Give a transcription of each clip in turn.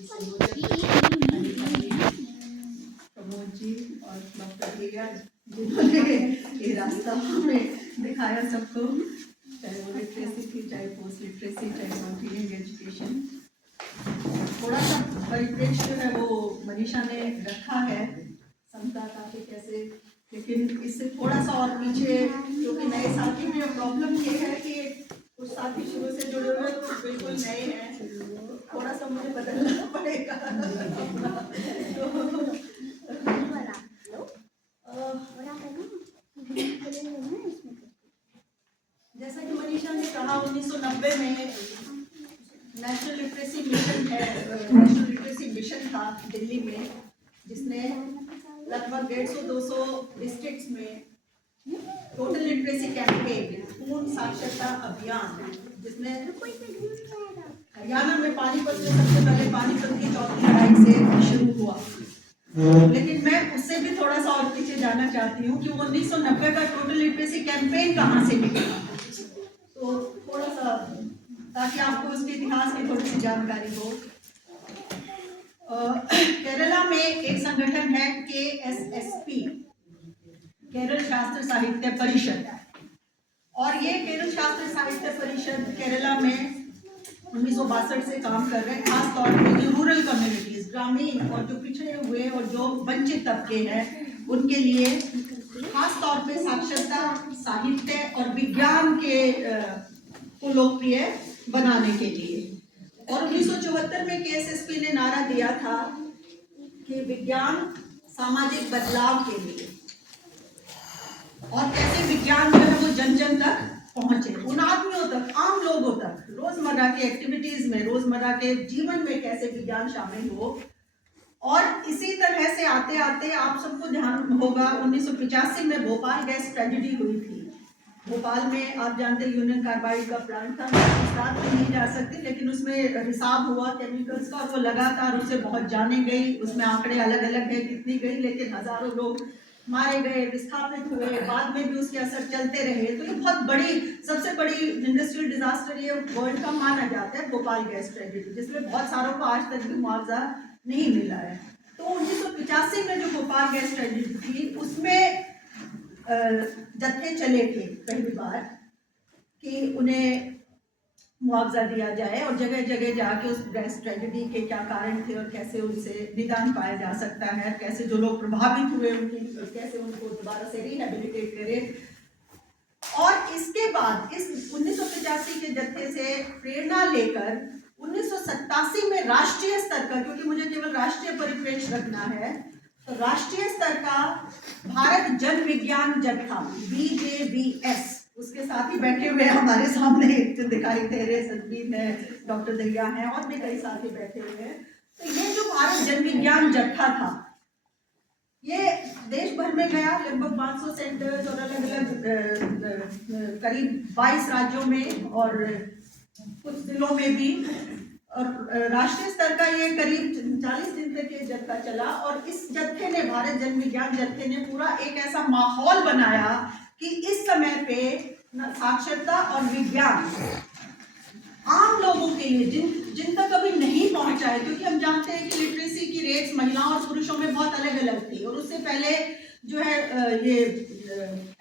प्रमोद जी और डॉक्टर भैया जिन्होंने ये रास्ता हमें दिखाया सबको, चाहे वो लिटरेसी थी, चाहे पोस्ट लिटरेसी, चाहे कंटिन्यूइंग एजुकेशन। थोड़ा सा परिप्रेक्ष्य जो है वो मनीषा ने रखा है समता का कि कैसे, लेकिन इससे थोड़ा सा और पीछे, क्योंकि नए साथी में प्रॉब्लम ये है कि कुछ साथी शुरू से जुड़े हुए तो कुछ बिल्कुल नए हैं, थोड़ा सा मुझे बदलना पड़ेगा। जैसा कि मनीषा ने कहा, 1990 में नेशनल लिटरेसी मिशन है, नेशनल लिटरेसी मिशन था दिल्ली में, जिसने लगभग 150-200 डिस्ट्रिक्ट्स में टोटल लिटरेसी कैंपेन, पूर्ण साक्षरता अभियान, जिसमें हरियाणा में पानीपत में सबसे पहले पानीपत की चौथी लड़ाई से शुरू हुआ। लेकिन मैं उससे भी थोड़ा सा और पीछे जाना चाहती हूँ कि 1990 का टोटल लिटरेसी कैंपेन कहाँ से निकला, तो थोड़ा सा ताकि आपको उसके इतिहास की थोड़ी सी जानकारी हो। केरला में एक संगठन है KSSP, केरल शास्त्र साहित्य परिषद, और ये केरल शास्त्र साहित्य परिषद केरला में 1962 से काम कर रहे हैं, खास तौर पे जो रूरल कम्युनिटीज, ग्रामीण और जो पिछड़े हुए और जो वंचित तबके हैं उनके लिए खास तौर पे साक्षरता, साहित्य और विज्ञान के को लोकप्रिय बनाने के लिए। और 1974 में KSSP ने नारा दिया था कि विज्ञान सामाजिक बदलाव के लिए, और कैसे विज्ञान जो है वो जन जन तक पहुंचे, उन आदमियों तक, आम लोगों तक, रोजमर्रा के एक्टिविटीज में, रोजमर्रा के जीवन में कैसे विज्ञान शामिल हो। और इसी तरह से आते आते आप सबको ध्यान होगा 1985 में भोपाल गैस ट्रेजेडी हुई थी। भोपाल में आप जानते हैं यूनियन कार्बाइड का प्लांट था, मैं में नहीं जा सकती, लेकिन उसमें रिसाव हुआ केमिकल्स का, और वो लगातार उससे बहुत जाने गई, उसमें आंकड़े अलग अलग है कितनी गई, लेकिन हजारों लोग मारे गए, विस्थापित हुए, बाद में भी उसके असर चलते रहे। तो ये बहुत बड़ी, सबसे बड़ी इंडस्ट्रियल डिजास्टर ये वर्ल्ड का माना जाता है भोपाल गैस ट्रेजेडी, जिसमें बहुत सारों को आज तक भी मुआवजा नहीं मिला है। तो 1985 में जो भोपाल गैस ट्रेजेडी थी उसमें जत्थे चले थे पहली बार कि उन्हें मुआवजा दिया जाए, और जगह जगह जाके उस गैस ट्रेजेडी के क्या कारण थे और कैसे उनसे निदान पाया जा सकता है, कैसे जो लोग प्रभावित हुए उनकी कैसे उनको दोबारा से रिहेबिलिटेट करें। और इसके बाद इस 1985 के जत्थे से प्रेरणा लेकर 1987 में राष्ट्रीय स्तर का, क्योंकि मुझे केवल राष्ट्रीय परिप्रेक्ष्य रखना है, तो राष्ट्रीय स्तर का भारत जन विज्ञान जत्था BJVS, उसके साथ ही बैठे हुए हमारे सामने जो दिखाई दे रहे, सतबीर है, डॉक्टर दहिया हैं, और भी कई साथी बैठे हुए हैं। तो ये जो भारत जन विज्ञान जत्था था, ये देश भर में गया, लगभग 500 सेंटर्स और अलग अलग करीब 22 राज्यों में और कुछ जिलों में भी, और राष्ट्रीय स्तर का ये करीब 40 दिन तक ये जत्था चला। और इस जत्थे ने, भारत जन विज्ञान जत्थे ने पूरा एक ऐसा माहौल बनाया कि इस समय पे साक्षरता और विज्ञान आम लोगों के लिए जिन तक अभी नहीं पहुंचा है, क्योंकि हम जानते हैं कि लिटरेसी की रेट्स महिलाओं और पुरुषों में बहुत अलग अलग थी, और उससे पहले जो है ये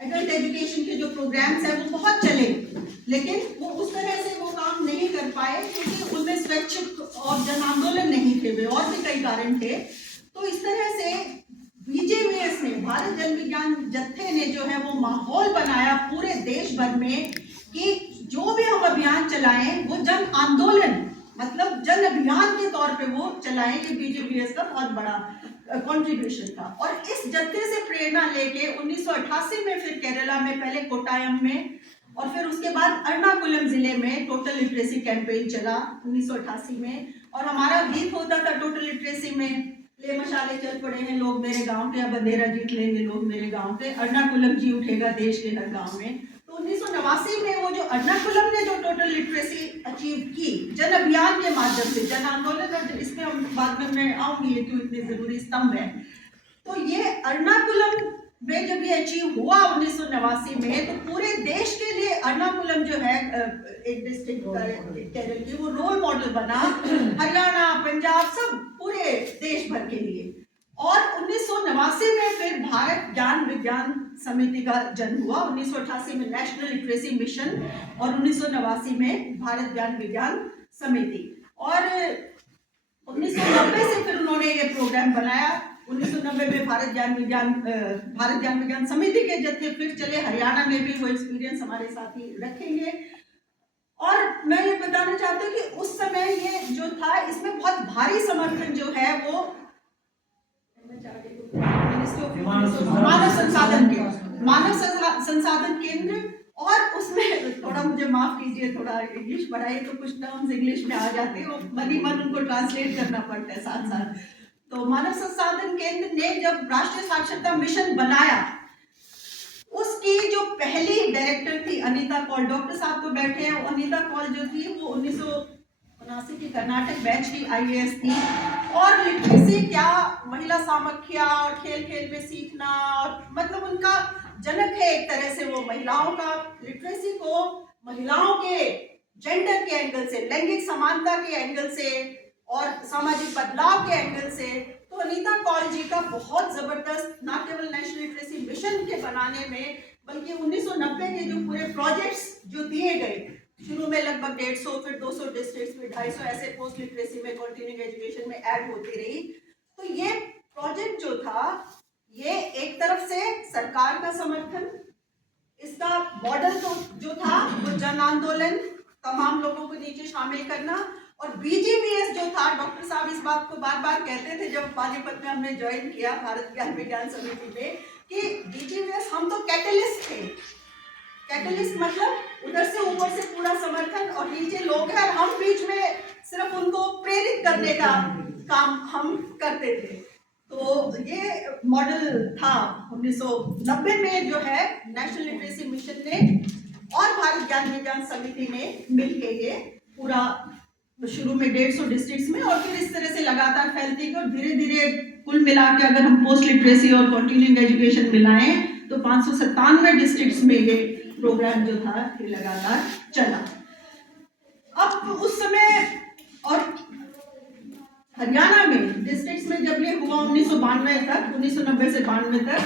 एडल्ट एजुकेशन के जो प्रोग्राम्स हैं वो बहुत चले, लेकिन वो उस तरह से वो काम नहीं कर पाए क्योंकि उनमें स्वैच्छिक और जन आंदोलन नहीं थे वे, और भी कई कारण थे। तो इस तरह से BJVS ने, भारत जन विज्ञान जत्थे ने जो है वो माहौल बनाया पूरे देश भर में कि जो भी हम अभियान चलाएं वो जन आंदोलन, मतलब जन अभियान के तौर पे वो चलाएं। ये BJVS का बहुत बड़ा कंट्रीब्यूशन था। और इस जत्थे से प्रेरणा लेके 1988 में फिर केरला में, पहले कोट्टायम में, और फिर उसके बाद एर्नाकुलम जिले में टोटल लिटरेसी कैंपेन चला 1988 में। और हमारा गीत होता था टोटल लिटरेसी में, ले मशाले चल पड़े हैं लोग मेरे गांव के, अब अंधेरा जीत लेंगे लोग मेरे गांव के, एर्नाकुलम जी उठेगा देश के हर गांव में। तो 1989 में वो जो एर्नाकुलम ने जो टोटल लिटरेसी अचीव की जन अभियान के माध्यम से, जन आंदोलन, और इसमें हम बाद में मैं आऊंगी ये क्यों इतने जरूरी स्तंभ है। तो ये एर्नाकुलम में जब ये अचीव हुआ 1989 में, तो पूरे देश के लिए एर्नाकुलम जो है एक डिस्ट्रिक्ट केरल की, वो रोल मॉडल बना। हरियाणा, पंजाब, सब के लिए। और 1989 में फिर भारत ज्ञान विज्ञान समिति का जन्म हुआ। 1988 में नेशनल लिटरेसी मिशन और 1989 में भारत ज्ञान विज्ञान समिति। और 1990 से फिर उन्होंने ये प्रोग्राम बनाया। 1990 में भारत ज्ञान विज्ञान समिति के जत्थे फिर चले। हरियाणा में भी वो एक्सपीरियंस हमारे साथी रखेंगे। और मैं ये बताना चाहती हूँ कि उस समय ये जो था, इसमें बहुत भारी समर्थन जो है वो मानव संसाधन केंद्र। और उसमें थोड़ा मुझे माफ कीजिए, थोड़ा इंग्लिश पढ़ाई तो कुछ टर्म्स इंग्लिश में आ जाते हैं, वो मन उनको ट्रांसलेट करना पड़ता है साथ साथ। तो मानव संसाधन केंद्र ने जब राष्ट्रीय साक्षरता मिशन बनाया, उसकी जो पहली डायरेक्टर थी अनीता कौल, डॉक्टर साहब तो बैठे हैं, अनीता कौल जो थी वो 1979 की कर्नाटक बैच की IAS थी। और लिटरेसी क्या, महिला सामख्या और खेल खेल में सीखना, और मतलब उनका जनक है एक तरह से वो महिलाओं का लिटरेसी को महिलाओं के जेंडर के एंगल से, लैंगिक समानता के एंगल से और सामाजिक बदलाव के एंगल से। तो अनीता कौल जी का बहुत जबरदस्त, ना केवल नेशनल लिटरेसी मिशन के बनाने में, बल्कि 1990 के जो पूरे प्रोजेक्ट्स जो दिए गए, शुरू में लगभग 150, फिर 200 डिस्ट्रिक्ट्स में 250 ऐसे पोस्ट लिटरेसी में, कंटिन्यूइंग एजुकेशन में ऐड होती रही। तो ये प्रोजेक्ट जो था, ये एक तरफ से सरकार का समर्थन, इसका मॉडल तो जो था वो जन आंदोलन, तमाम लोगों को नीचे शामिल करना। और BGVS जो था, डॉक्टर साहब इस बात को बार बार कहते थे जब पानीपत में हमने ज्वाइन किया भारत ज्ञान विज्ञान समिति में, कि BGVS हम तो कैटलिस्ट थे। कैटलिस्ट मतलब उधर से ऊपर से पूरा समर्थन और नीचे लोग हैं, और हम बीच में सिर्फ उनको प्रेरित करने का काम हम करते थे। तो ये मॉडल था 1990 में जो है नेशनल लिटरेसी मिशन ने और भारत ज्ञान विज्ञान समिति ने मिलके ये पूरा, शुरू में 150 डिस्ट्रिक्ट्स में और फिर इस तरह से लगातार फैलती गई। और धीरे धीरे कुल मिला के अगर हम पोस्ट लिटरेसी और कंटिन्यूइंग एजुकेशन मिलाएं तो 597 डिस्ट्रिक्ट्स में ये प्रोग्राम जो था ये लगातार चला। अब उस समय और हरियाणा में डिस्ट्रिक्ट्स में जब ये हुआ 1992 तक, 1990 से 92 तक,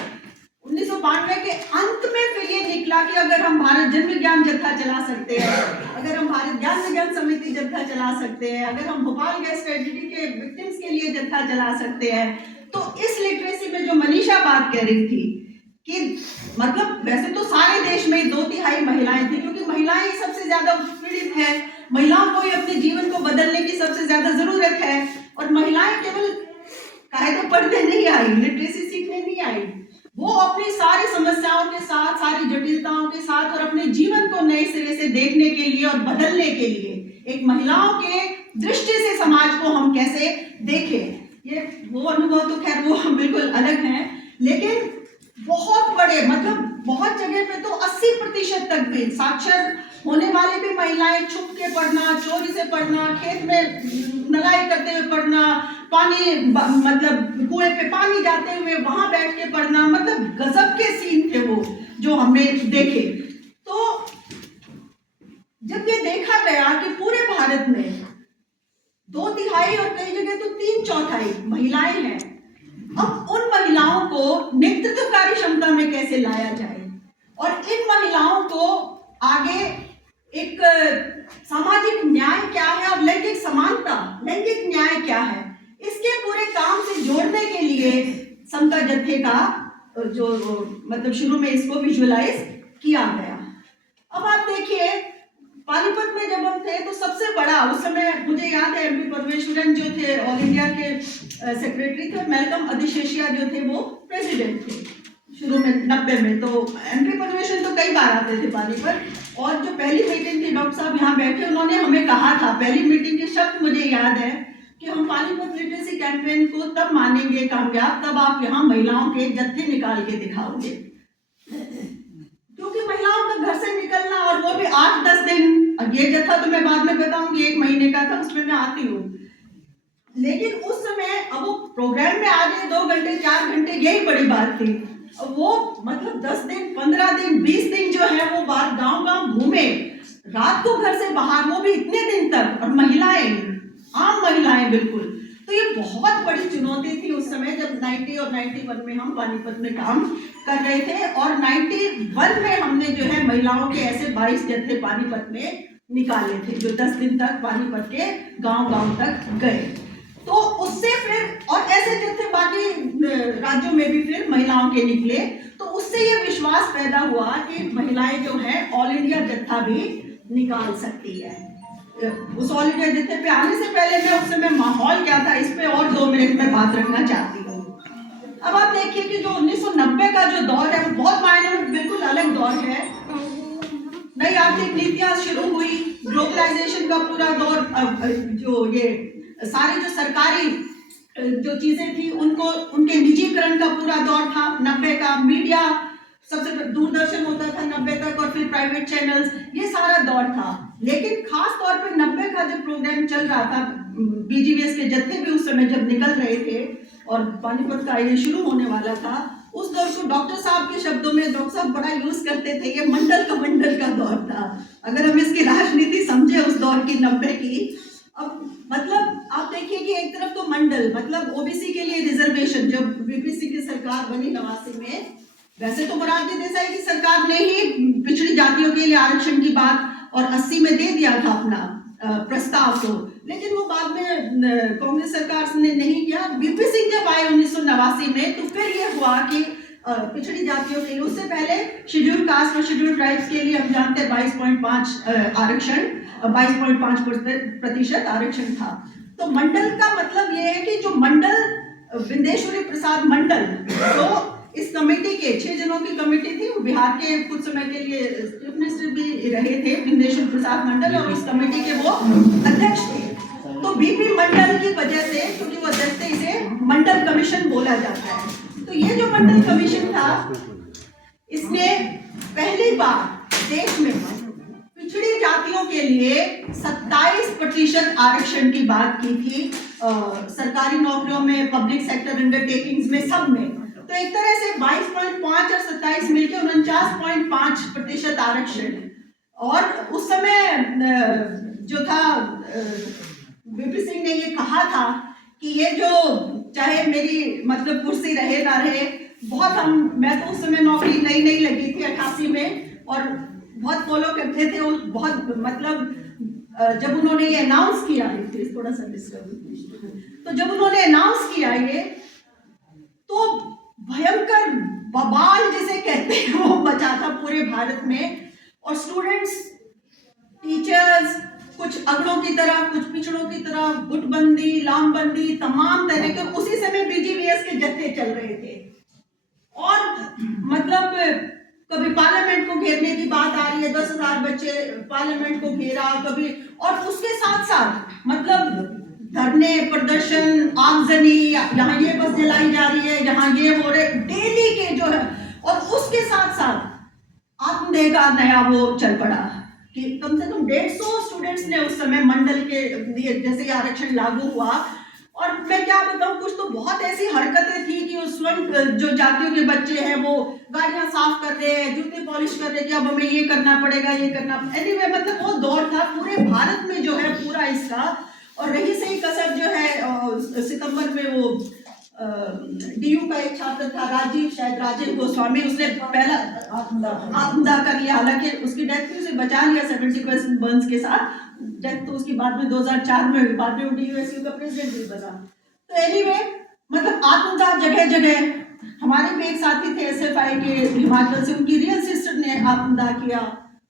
1992 के अंत में फिर ये निकला कि अगर हम भारत जन विज्ञान जत्था चला सकते हैं, अगर हम भारत ज्ञान विज्ञान समिति जत्था चला सकते हैं, अगर हम भोपाल गैस ट्रेजेडी के विक्टिम्स के लिए जत्था चला सकते हैं, तो इस लिटरेसी में जो मनीषा बात कह रही थी कि मतलब वैसे तो सारे देश में 2/3 महिलाएं थी, क्योंकि महिलाएं सबसे ज्यादा उत्पीड़ित है, महिलाओं को ही अपने जीवन को बदलने की सबसे ज्यादा जरूरत है। और महिलाएं केवल कायदे पढ़ने नहीं आई, लिटरेसी सीखने नहीं आई, वो अपनी सारी समस्याओं के साथ, सारी जटिलताओं के साथ और अपने जीवन को नए सिरे से देखने के लिए और बदलने के लिए एक महिलाओं के दृष्टि से समाज को हम कैसे देखें, ये वो अनुभव तो खैर वो बिल्कुल अलग हैं। लेकिन बहुत बड़े, मतलब बहुत जगह पे तो 80% तक भी साक्षर होने वाले भी महिलाएं छुप के पढ़ना, चोरी से पढ़ना, खेत में नलाई करते हुए पढ़ना, पानी मतलब कुएं पे पानी जाते हुए वहां बैठ के पढ़ना, मतलब गजब के सीन थे वो जो हमने देखे। तो जब ये देखा गया कि पूरे भारत में 2/3 और कई जगह तो 3/4 महिलाएं हैं, अब उन महिलाओं को नेतृत्वकारी क्षमता में कैसे लाया जाए और इन महिलाओं को आगे एक सामाजिक न्याय क्या है और लैंगिक समानता, लैंगिक न्याय क्या है, इसके पूरे काम से जोड़ने के लिए समता जत्थे का जो मतलब शुरू में इसको विजुअलाइज किया गया। अब आप देखिए पानीपत में जब हम थे तो सबसे बड़ा उस समय मुझे याद है MP परमेश्वरन जो थे ऑल इंडिया के सेक्रेटरी थे, मैल्कम अधिशेषिया जो थे वो प्रेसिडेंट थे शुरू में 90 में। तो MP परमेश्वरन तो कई बार आते थे पानीपत, और जो पहली मीटिंग थी डॉक्टर साहब यहाँ बैठे, उन्होंने हमें कहा था, पहली मीटिंग के शब्द मुझे याद है कि हम पानीपत लिटरेसी कैंपेन को तब मानेंगे कामयाब तब आप यहाँ महिलाओं के जत्थे निकाल के दिखाओगे, क्योंकि महिलाओं का घर से निकलना और वो भी 8-10 दिन, अब ये जत्था तो मैं बाद में बताऊंगी 1 महीने का था, उसमें मैं आती हूँ, लेकिन उस समय अब वो प्रोग्राम में आ गए 2 घंटे 4 घंटे, यही बड़ी बात थी। वो मतलब 10 दिन 15 दिन 20 दिन जो है वो बाहर गांव घूमे, रात को घर से बाहर, वो भी इतने दिन तक, और महिलाएं, आम महिलाएं बिल्कुल, तो ये बहुत बड़ी चुनौती थी उस समय जब 90 और 91 में हम पानीपत में काम कर रहे थे। और 91 में हमने जो है महिलाओं के ऐसे 22 जत्थे पानीपत में निकाले थे जो 10 दिन तक पानीपत के गांव-गांव तक गए। तो उससे फिर और ऐसे जत्थे बाकी राज्यों में भी फिर महिलाओं के निकले। तो उससे ये विश्वास पैदा हुआ कि महिलाएं जो है ऑल इंडिया जत्था भी निकाल सकती है। उस ऑल इंडिया जत्थे पे आने से पहले मैं उस समय माहौल क्या था इस पे और 2 मिनट में बात रखना चाहती हूँ। अब आप देखिए कि जो 1990 का जो दौर है वो बहुत मायने में बिल्कुल अलग दौर है। नई आर्थिक नीतियां शुरू हुई, ग्लोबलाइजेशन का पूरा दौर, जो ये सारी जो सरकारी जो चीजें थी उनको उनके निजीकरण का पूरा दौर था 90 का। मीडिया सबसे दूरदर्शन होता था 90 तक और फिर प्राइवेट चैनल्स, ये सारा दौर था। लेकिन खास तौर पे 90 का जब प्रोग्राम चल रहा था, बीजीवीएस के जत्थे भी उस समय जब निकल रहे थे और पानीपत का ये शुरू होने वाला था, उस दौर को डॉक्टर साहब के शब्दों में डॉक्टर साहब बड़ा यूज करते थे, ये मंडल का दौर था। अगर हम इसकी राजनीति समझे उस दौर की 90 की, अब मतलब आप देखिए कि एक तरफ तो मंडल मतलब ओबीसी के लिए रिजर्वेशन, जब बीपीसी की सरकार बनी 89 में, वैसे तो मोरारजी देसाई की सरकार ने ही पिछड़ी जातियों के लिए आरक्षण की बात और 80 में दे दिया था अपना प्रस्ताव को, लेकिन वो बाद में कांग्रेस सरकार ने नहीं किया। वीपी सिंह जब आए 1989 में तो फिर ये हुआ कि पिछड़ी जातियों के लिए, उससे पहले शेड्यूल कास्ट और शेड्यूल ट्राइब्स के लिए हम जानते हैं 22.5 आरक्षण, 22.5% आरक्षण था। तो मंडल का मतलब ये है कि जो मंडल विंदेश्वरी प्रसाद मंडल, तो इस कमेटी के 6 जनों की कमेटी थी, वो बिहार के कुछ समय के लिए चीफ मिनिस्टर भी रहे थे विंदेश्वरी प्रसाद मंडल, और उस कमेटी के वो अध्यक्ष थे। तो बीपी मंडल की वजह से, क्योंकि वो अध्यक्ष थे, इसे मंडल कमीशन बोला जाता है। तो ये जो मंडल कमीशन था, इसने पहली बार देश में पिछड़ी जातियों के लिए 27% आरक्षण की बात की थी, सरकारी नौकरियों में, पब्लिक सेक्टर अंडरटेकिंग्स में, सब में। तो एक तरह से 22.5 और 27 मिलकर 49.5% आरक्षण। और उस समय जो था वीपी सिंह ने ये कहा था कि ये जो चाहे मेरी मतलब कुर्सी रहे ना रहे, बहुत मैं तो उस समय नौकरी नई लगी थी 88 में और बहुत फॉलो करते थे, बहुत मतलब जब उन्होंने ये अनाउंस किया, थोड़ा सा डिस्टर्ब, तो जब उन्होंने अनाउंस किया ये, तो भयंकर बवाल जिसे कहते हैं वो मचा था पूरे भारत में। और स्टूडेंट्स, टीचर्स, कुछ अगड़ों की तरफ, कुछ पिछड़ों की तरफ, गुटबंदी, लामबंदी, तमाम तरह के उसी समय बीजीवीएस के जत्थे चल रहे थे। और मतलब कभी पार्लियामेंट को घेरने की बात आ रही है, 10,000 बच्चे पार्लियामेंट को घेरा कभी, और उसके साथ साथ मतलब धरने, प्रदर्शन, आगजनी, यहाँ ये बस जलाई जा रही है, यहाँ ये हो रहे, डेली के जो है। और उसके साथ साथ आत्मदेह का नया वो चल पड़ा कि कम से कम 150 स्टूडेंट्स ने उस समय मंडल के लिए, जैसे आरक्षण लागू हुआ, और मैं क्या बताऊं, कुछ तो बहुत ऐसी हरकतें थी कि उस वक्त जो जातियों के बच्चे हैं वो गाड़ियां साफ कर रहे हैं, जूते पॉलिश कर रहे हैं कि अब हमें ये करना पड़ेगा, ये करना। एनीवे मतलब वो दौर था पूरे भारत में जो है पूरा इसका। और रही सही कसर जो है सितंबर में वो डीयू का एक छात्र था राजीव, शायद राजीव गोस्वामी, उसने पहला आत्मदाह कर लिया, हालांकि उसकी डेथ भी उसे बचा लिया 70% बर्न्स के साथ। डेथ तो उसकी बाद में 2004 में हुई, बाद में वो डीयूएसयू का प्रेसिडेंट भी बना। तो एनीवे मतलब आत्मदाह जगह जगह। हमारे भी एक साथी थे एसएफआई के हिमाचल से, उनकी रियल सिस्टर ने आत्मदाह किया।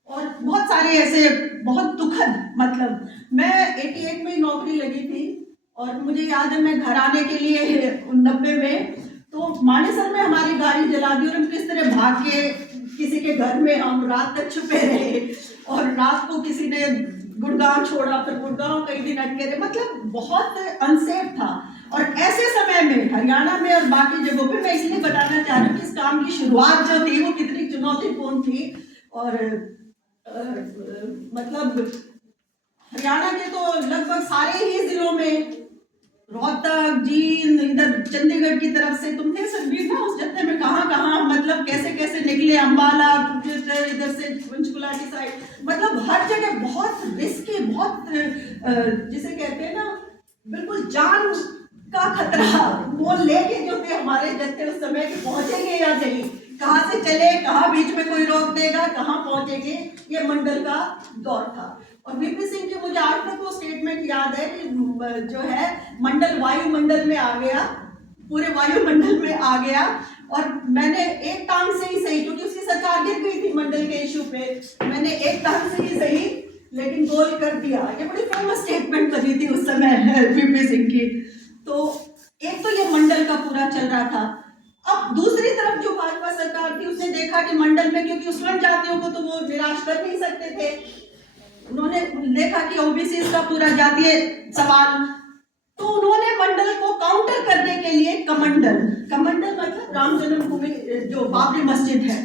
और बहुत सारे ऐसे बहुत दुखद, मतलब मैं 88 में नौकरी लगी थी और मुझे याद है मैं घर आने के लिए 90 में, तो मानेसर में हमारी गाड़ी जला दी और हम किस तरह भाग के किसी के घर में हम रात तक छुपे रहे, और रात को किसी ने गुड़गांव छोड़ा, फिर गुड़गांव कई दिन अटके रहे, मतलब बहुत अनसेफ था। और ऐसे समय में हरियाणा में और बाकी जगहों पे, मैं इसलिए बताना चाह रही हूँ कि इस काम की शुरुआत जो थी वो कितनी चुनौतीपूर्ण थी। और मतलब हरियाणा के तो लगभग सारे ही जिलों में, रोहतक, जींद, इधर चंडीगढ़ की तरफ से, तुम थे संजीव ना उस जत्थे में, कहाँ मतलब कैसे कैसे निकले, अम्बाला, इधर से पंचकुला की साइड, मतलब हर जगह बहुत रिस्की, बहुत जिसे कहते हैं ना बिल्कुल जान खतरा, वो लेके जो थे हमारे जत्थे उस समय कि पहुंचेंगे या नहीं, कहाँ से चले, कहाँ बीच में कोई रोक देगा, कहाँ पहुंचेंगे, ये मंडल का दौर था। और वीपी सिंह की मुझे आज तक वो स्टेटमेंट याद है कि जो है मंडल वायुमंडल में आ गया, पूरे वायुमंडल में आ गया। और मैंने एक टांग से ही सही, क्योंकि उसकी सरकार गिर गई थी मंडल के इशू पे, मैंने एक टांग से ही सही लेकिन गोल कर दिया। ये बड़ी फेमस स्टेटमेंट बनी थी उस समय वीपी सिंह की। तो एक तो ये मंडल का पूरा चल रहा था। अब दूसरी तरफ जो भाजपा सरकार थी उसने देखा कि मंडल में, क्योंकि उस्मन जातियों को तो वो निराश कर नहीं सकते थे, उन्होंने देखा कि ओबीसी का पूरा जातीय सवाल, तो उन्होंने मंडल को काउंटर करने के लिए कमंडल मतलब राम जन्मभूमि, जो बाबरी मस्जिद है,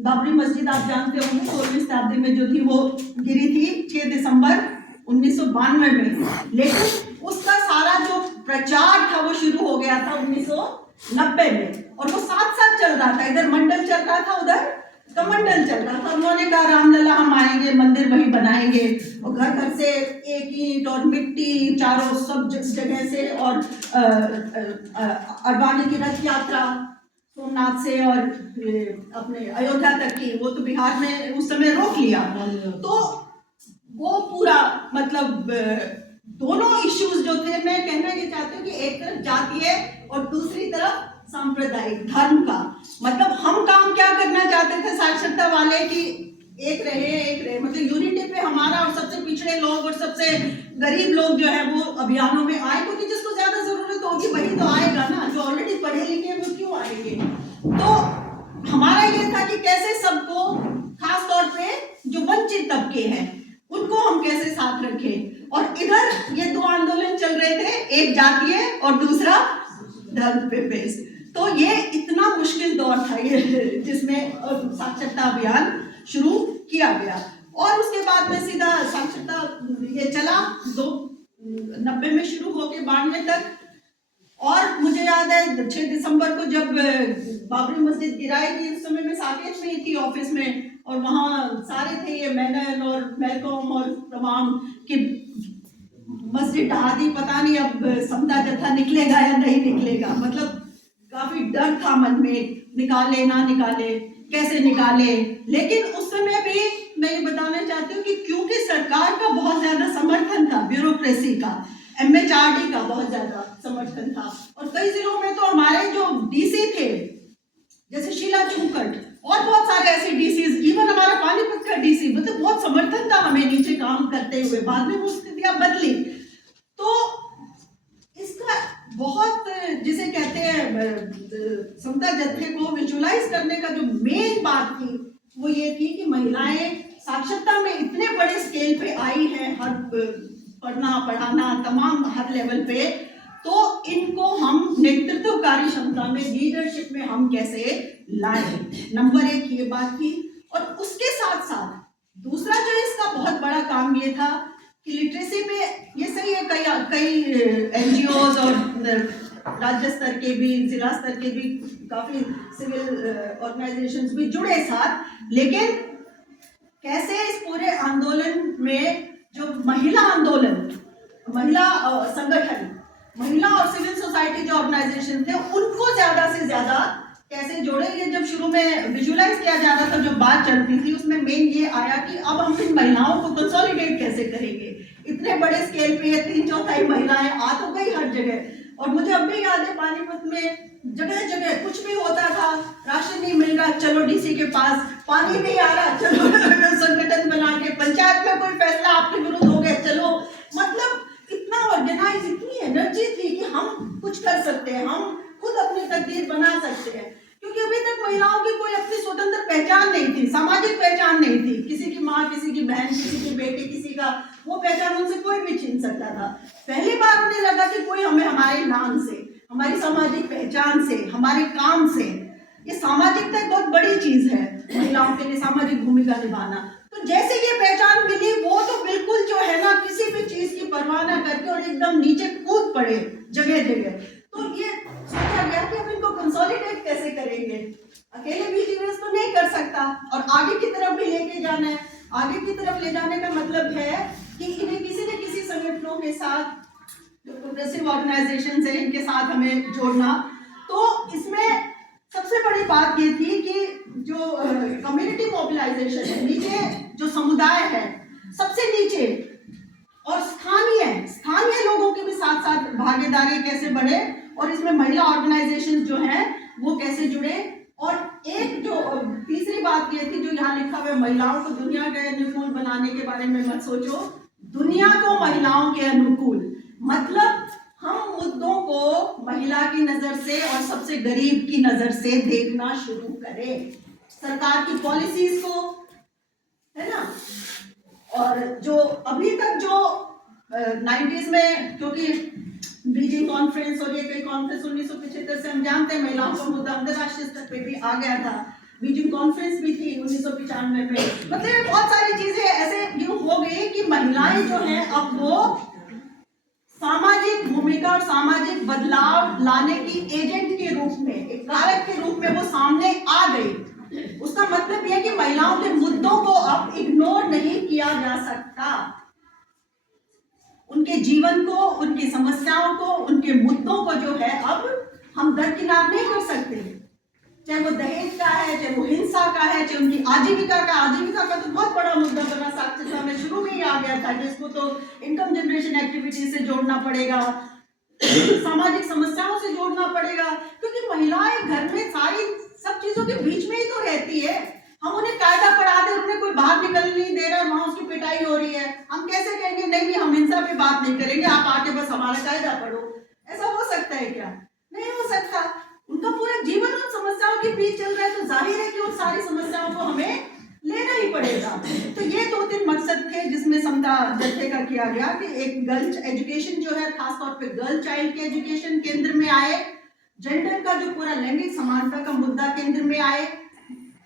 बाबरी मस्जिद आप जानते होंगे 16वीं शताब्दी में जो थी वो गिरी थी 6 दिसंबर 1992 में, लेकिन उसका सारा जो प्रचार था वो शुरू हो गया था 1990 में, और वो साथ साथ चल रहा था, इधर मंडल चल रहा था उधर कमंडल चल रहा था। उन्होंने कहा रामलला हम आएंगे, मंदिर वहीं बनाएंगे, और घर घर से एक ईंट और मिट्टी चारों सब जगह से, और अरबानी की रथ यात्रा सोमनाथ से और अपने अयोध्या तक की, वो तो बिहार में उस समय रोक लिया। तो वो पूरा मतलब दोनों इश्यूज जो थे, मैं कहना ये चाहती हूँ कि एक तरफ जातीय और दूसरी तरफ सांप्रदायिक धर्म का, मतलब हम काम क्या करना चाहते थे साक्षरता वाले कि एक रहे, मतलब यूनिटी पे हमारा, और सबसे पिछड़े लोग और सबसे गरीब लोग जो है वो अभियानों में आए, क्योंकि जिसको ज्यादा जरूरत होगी वही तो आएगा ना, जो ऑलरेडी पढ़े लिखे हैं वो क्यों आएंगे। तो हमारा ये था कि कैसे सबको, खास तौर पे जो वंचित तबके हैं उनको हम कैसे साथ रखें, और इधर ये दो आंदोलन चल रहे थे, एक जातीय और दूसरा धर्म पे बेस। तो ये इतना मुश्किल दौर था ये, जिसमें साक्षरता अभियान शुरू किया गया, और उसके बाद में सीधा साक्षरता ये चला 90 में शुरू होके 92 तक। और मुझे याद है 6 दिसंबर को जब बाबरी मस्जिद गिराई थी, उस समय मैं साकेत में थी ऑफिस में, और वहाँ सारे थे ये मेनन और मैलकॉम और तमाम कि मस्जिद ढहा दी, पता नहीं अब समता जत्था निकलेगा या नहीं निकलेगा, मतलब काफी डर था मन में, निकाले ना निकाले, कैसे निकाले। लेकिन उस समय भी मैं ये बताना चाहती हूँ कि क्योंकि सरकार का बहुत ज्यादा समर्थन था, ब्यूरोक्रेसी का, MHRD का बहुत ज्यादा समर्थन था, और कई जिलों में तो हमारे जो डीसी थे जैसे शीला चूकट और बहुत सारे ऐसे डीसीज, इवन हमारा पानीपत का डीसी, मतलब बहुत समर्थन था हमें नीचे काम करते हुए। बाद में वो स्थितियां बदली, तो इसका बहुत, जिसे कहते हैं समता जत्थे को विजुअलाइज करने का जो मेन बात थी वो ये थी कि महिलाएं साक्षरता में इतने बड़े स्केल पे आई हैं, हर पढ़ना पढ़ाना तमाम हर लेवल पे, तो इनको हम नेतृत्व कार्य क्षमता में, लीडरशिप में हम कैसे लाए, नंबर 1 ये बात थी। और उसके साथ साथ दूसरा जो इसका बहुत बड़ा काम ये था कि लिटरेसी पे, ये सही है कई NGOs और राज्य स्तर के भी, जिला स्तर के भी काफी सिविल ऑर्गेनाइजेशंस भी जुड़े साथ, लेकिन कैसे इस पूरे आंदोलन में जो महिला आंदोलन, महिला संगठन, महिला और सिविल सोसाइटी जो ऑर्गेनाइजेशन थे उनको ज्यादा से ज्यादा कैसे जोड़े, ये जब शुरू में विजुअलाइज किया जा रहा था, जो बात चलती थी उसमें मेन ये आया कि अब हम इन महिलाओं को कंसोलिडेट कैसे करेंगे। इतने बड़े स्केल पे 3/4 महिलाएं आ तो गई हर जगह, और मुझे अब भी याद है पानीपत में जगह जगह कुछ भी होता था, राशन नहीं मिल रहा चलो डीसी के पास, पानी नहीं आ रहा चलो संगठन बना के, पंचायत में कोई फैसला आपके विरुद्ध हो गया चलो, मतलब इतना ऑर्गेनाइज, इतनी एनर्जी थी कि हम कुछ कर सकते हैं, हम खुद अपनी तकदीर बना सकते हैं। क्योंकि अभी तक महिलाओं की कोई अपनी स्वतंत्र पहचान नहीं थी, सामाजिक पहचान नहीं थी, किसी की माँ, किसी की बहन, किसी की बेटी, किसी का वो पहचान उनसे कोई भी छीन सकता था। पहली बार उन्हें लगा कि कोई हमें हमारे नाम से, हमारी सामाजिक पहचान से, हमारे काम से, ये सामाजिकता एक बहुत बड़ी चीज है महिलाओं के लिए, सामाजिक भूमिका निभाना। तो जैसे ये पहचान मिली, वो तो बिल्कुल जो है ना किसी भी चीज की परवाह ना करके और एकदम नीचे कूद पड़े जगह जगह। तो ये सोचा गया कि अब इनको कंसोलिडेट कैसे करेंगे, अकेले बीजीएस तो नहीं कर सकता, और आगे की तरफ भी लेके जाना है। आगे की तरफ ले जाने का मतलब है कि इन्हें किसी न किसी संगठनों के साथ जो प्रोग्रेसिव ऑर्गेनाइजेशन है इनके साथ हमें जोड़ना। तो इसमें सबसे बड़ी बात ये थी कि जो कम्युनिटी मोबिलाइजेशन है, नीचे जो समुदाय है सबसे नीचे, और स्थानीय लोगों के भी साथ साथ भागीदारी कैसे बढ़े, और इसमें महिला ऑर्गेनाइजेशन जो हैं वो कैसे जुड़े। और एक जो तीसरी बात ये थी जो यहाँ लिखा हुआ है, महिलाओं को दुनिया के अनुकूल बनाने के बारे में मत सोचो, दुनिया को महिलाओं के अनुकूल। मतलब हम मुद्दों को महिला की नजर से और सबसे गरीब की नजर से देखना शुरू करें, सरकार की पॉलिसीज को, है ना। और जो अभी तक जो 90s में, क्योंकि बीजिंग कॉन्फ्रेंस और ये कई कॉन्फ्रेंस 1975 से हम जानते हैं महिलाओं का मुद्दा अंतर्राष्ट्रीय स्तर पे भी आ गया था, बीजिंग कॉन्फ्रेंस भी थी 1995 में। मतलब बहुत सारी चीजें ऐसे यूं हो गई कि महिलाएं जो हैं अब वो सामाजिक भूमिका और सामाजिक बदलाव लाने की एजेंट के रूप में, एक कारक के रूप में वो सामने आ गई। उसका मतलब यह कि महिलाओं के मुद्दों को अब इग्नोर नहीं किया जा सकता, उनके जीवन को, उनकी समस्याओं को, उनके मुद्दों को जो है अब हम दरकिनार नहीं कर सकते। चाहे वो दहेज का है, चाहे वो हिंसा का है, चाहे उनकी आजीविका का तो बहुत बड़ा मुद्दा बना, साक्षरता में शुरू में ही आ गया था, जिसको तो इनकम जनरेशन एक्टिविटी से जोड़ना पड़ेगा, सामाजिक समस्याओं से जोड़ना पड़ेगा, क्योंकि महिलाएं घर में सारी सब चीजों के बीच में ही तो रहती है। हम उन्हें कायदा पढ़ा दे, उन्हें कोई बाहर निकल नहीं दे रहा, वहां उसकी पिटाई हो रही है, हम कैसे कहेंगे नहीं हम हिंसा पे बात नहीं करेंगे, आप आके बस हमारा कायदा पढ़ो? ऐसा हो सकता है क्या? नहीं हो सकता। उनका पूरा जीवन उन समस्याओं के बीच चल रहा है, तो जाहिर है कि उन सारी समस्याओं को हमें लेना ही पड़ेगा। तो ये 2-3 मकसद थे जिसमें समता जत्थे का किया गया कि एक गर्ल्स एजुकेशन जो है, खासतौर पे गर्ल चाइल्ड के एजुकेशन केंद्र में आए, जेंडर का जो पूरा लैंगिक समानता का मुद्दा केंद्र में आए,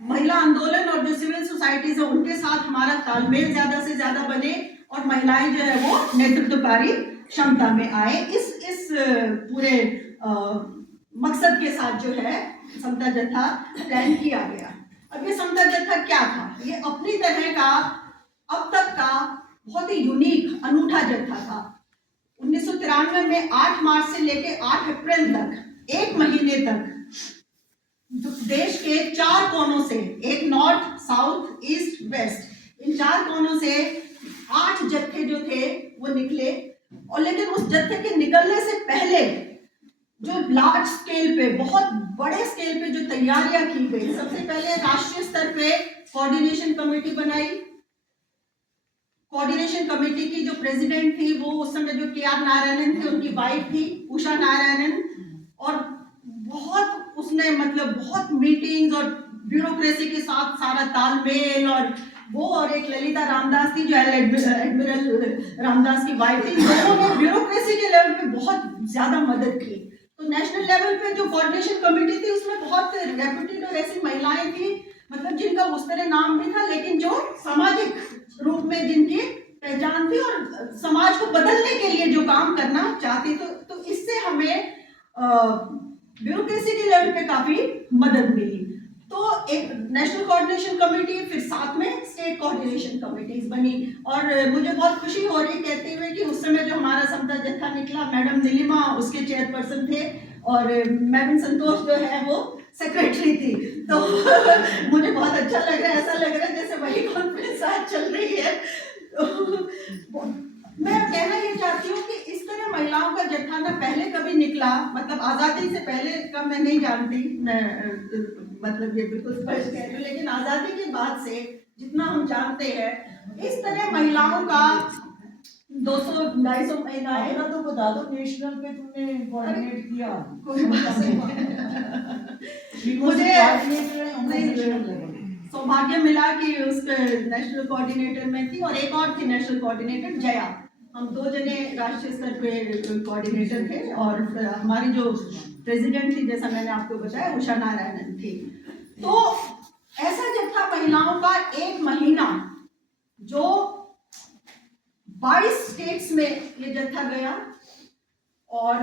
महिला आंदोलन और जो सिविल सोसाइटीज है उनके साथ हमारा तालमेल ज्यादा से ज्यादा बने, और महिलाएं जो है वो नेतृत्वकारी क्षमता में आए। इस पूरे मकसद के साथ जो है समता जत्था प्लान किया गया। अब ये समता जत्था क्या था? ये अपनी तरह का अब तक का बहुत ही यूनिक अनूठा जत्था था। 1993 में 8 मार्च से लेके 8 अप्रैल तक, एक महीने तक देश के 4 कोनों से, एक नॉर्थ, साउथ, ईस्ट, वेस्ट, इन 4 कोनों से 8 जत्थे जो थे वो निकले। और लेकिन उस जत्थे के निकलने से पहले जो लार्ज स्केल पे, बहुत बड़े स्केल पे जो तैयारियां की गई, सबसे पहले राष्ट्रीय स्तर पे कोऑर्डिनेशन कमेटी बनाई। कोऑर्डिनेशन कमेटी की जो प्रेसिडेंट थी वो उस समय जो के आर नारायणन थे, उनकी वाइफ थी उषा नारायणन, और बहुत उसने मतलब बहुत मीटिंग्स और ब्यूरोक्रेसी के साथ सारा तालमेल, और वो और एक ललिता रामदास थी जो एडमिरल रामदास की वाइफ थी, दोनों ने ब्यूरोक्रेसी के लेवल पे बहुत ज्यादा मदद की। तो नेशनल लेवल पे जो कोऑर्डिनेशन कमेटी थी उसमें बहुत रेप्यूटेड और ऐसी महिलाएं थी, मतलब जिनका उस तरह नाम भी था, लेकिन जो सामाजिक रूप में जिनकी पहचान थी और समाज को बदलने के लिए जो काम करना चाहती, तो इससे हमें ब्यूरोक्रेसी के लेवल पे काफी मदद मिली। तो एक नेशनल कोऑर्डिनेशन कमेटी, फिर साथ में स्टेट कोऑर्डिनेशन कमेटीज बनी। और मुझे बहुत खुशी हो रही कहते हुए कि उस समय जो हमारा समता जत्था निकला, मैडम नीलिमा उसके चेयरपर्सन थे और मैडम संतोष जो है वो सेक्रेटरी थी। तो मुझे बहुत अच्छा लग रहा है, ऐसा लग रहा है जैसे वही कॉन्फ्रेंस आज चल रही है। तो मैं कहना ये चाहती हूँ कि इस तरह महिलाओं का जत्था ना पहले कभी निकला, मतलब आज़ादी से पहले का मैं नहीं जानती, मैं मतलब ये बिल्कुल स्पष्ट कह रही हूँ, लेकिन आज़ादी के बाद से जितना हम जानते हैं, इस तरह महिलाओं का 200-250 महिलाएं ना, तो बता दो नेशनल पे तुमने कोऑर्डिनेट किया? मुझे सौभाग्य मिला कि उस नेशनल कोऑर्डिनेटर में थी, और एक और थी नेशनल कोऑर्डिनेटर जया, हम 2 जने राष्ट्रीय स्तर पे कोऑर्डिनेटर थे, और हमारी जो प्रेसिडेंट थी जैसा मैंने आपको बताया उषा नारायणन थी। तो ऐसा जत्था महिलाओं का 1 महीना जो 22 स्टेट्स में ये जत्था गया, और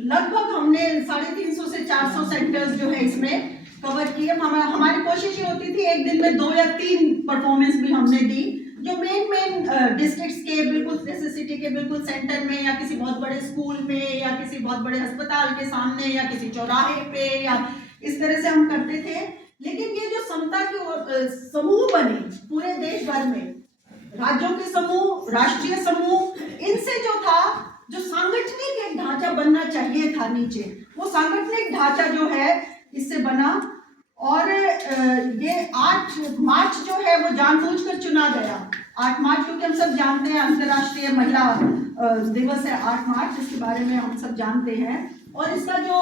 लगभग हमने 350 से 400 सेंटर्स जो है इसमें कवर किए। हमारी कोशिश ये होती थी एक दिन में 2 या 3 परफॉर्मेंस भी हमने दी, जो मेन डिस्ट्रिक्ट्स के बिल्कुल जैसे सिटी के बिल्कुल सेंटर में या किसी बहुत बड़े स्कूल में या किसी बहुत बड़े अस्पताल के सामने या किसी चौराहे पे या इस तरह से हम करते थे। लेकिन ये जो समता के समूह बने पूरे देश भर में, राज्यों के समूह, राष्ट्रीय समूह, इनसे जो था, जो सांगठनिक एक ढांचा बनना चाहिए था नीचे, वो सांगठनिक ढांचा जो है इससे बना। और ये 8 मार्च जो है वो जानबूझकर चुना गया। 8 मार्च क्योंकि हम सब जानते हैं अंतर्राष्ट्रीय महिला दिवस है 8 मार्च, इसके बारे में हम सब जानते हैं। और इसका जो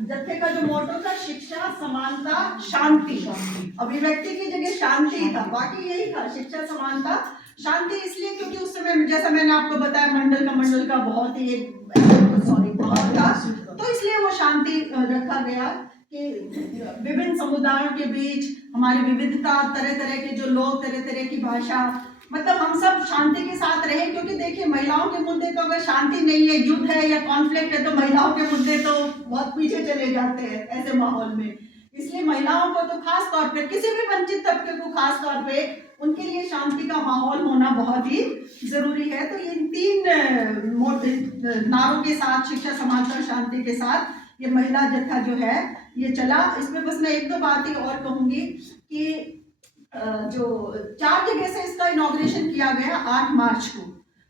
जत्थे का जो मोटो था, शिक्षा, समानता, शांति। अभिव्यक्ति की जगह शांति था, बाकी यही था, शिक्षा, समानता, शांति। इसलिए क्योंकि उस समय जैसा मैंने आपको बताया मंडल का बहुत ही भाव था, तो इसलिए वो शांति रखा गया कि विभिन्न समुदायों के बीच हमारी विविधता, तरह तरह के जो लोग, तरह तरह की भाषा, मतलब हम सब शांति के साथ रहे। क्योंकि देखिए महिलाओं के मुद्दे तो अगर शांति नहीं है, युद्ध है या कॉन्फ्लिक्ट है, तो महिलाओं के मुद्दे तो बहुत पीछे चले जाते हैं ऐसे माहौल में। इसलिए महिलाओं को तो खास तौर पे, किसी भी वंचित तबके को खास तौर पे, उनके लिए शांति का माहौल होना बहुत ही जरूरी है। तो ये 3 नारों के साथ, शिक्षा, समानता, शांति के साथ ये महिला जत्था जो है ये चला। इसमें बस मैं 1-2 बातें और कहूंगी कि जो 4 जगह से इसका इनॉग्रेशन किया गया 8 मार्च को,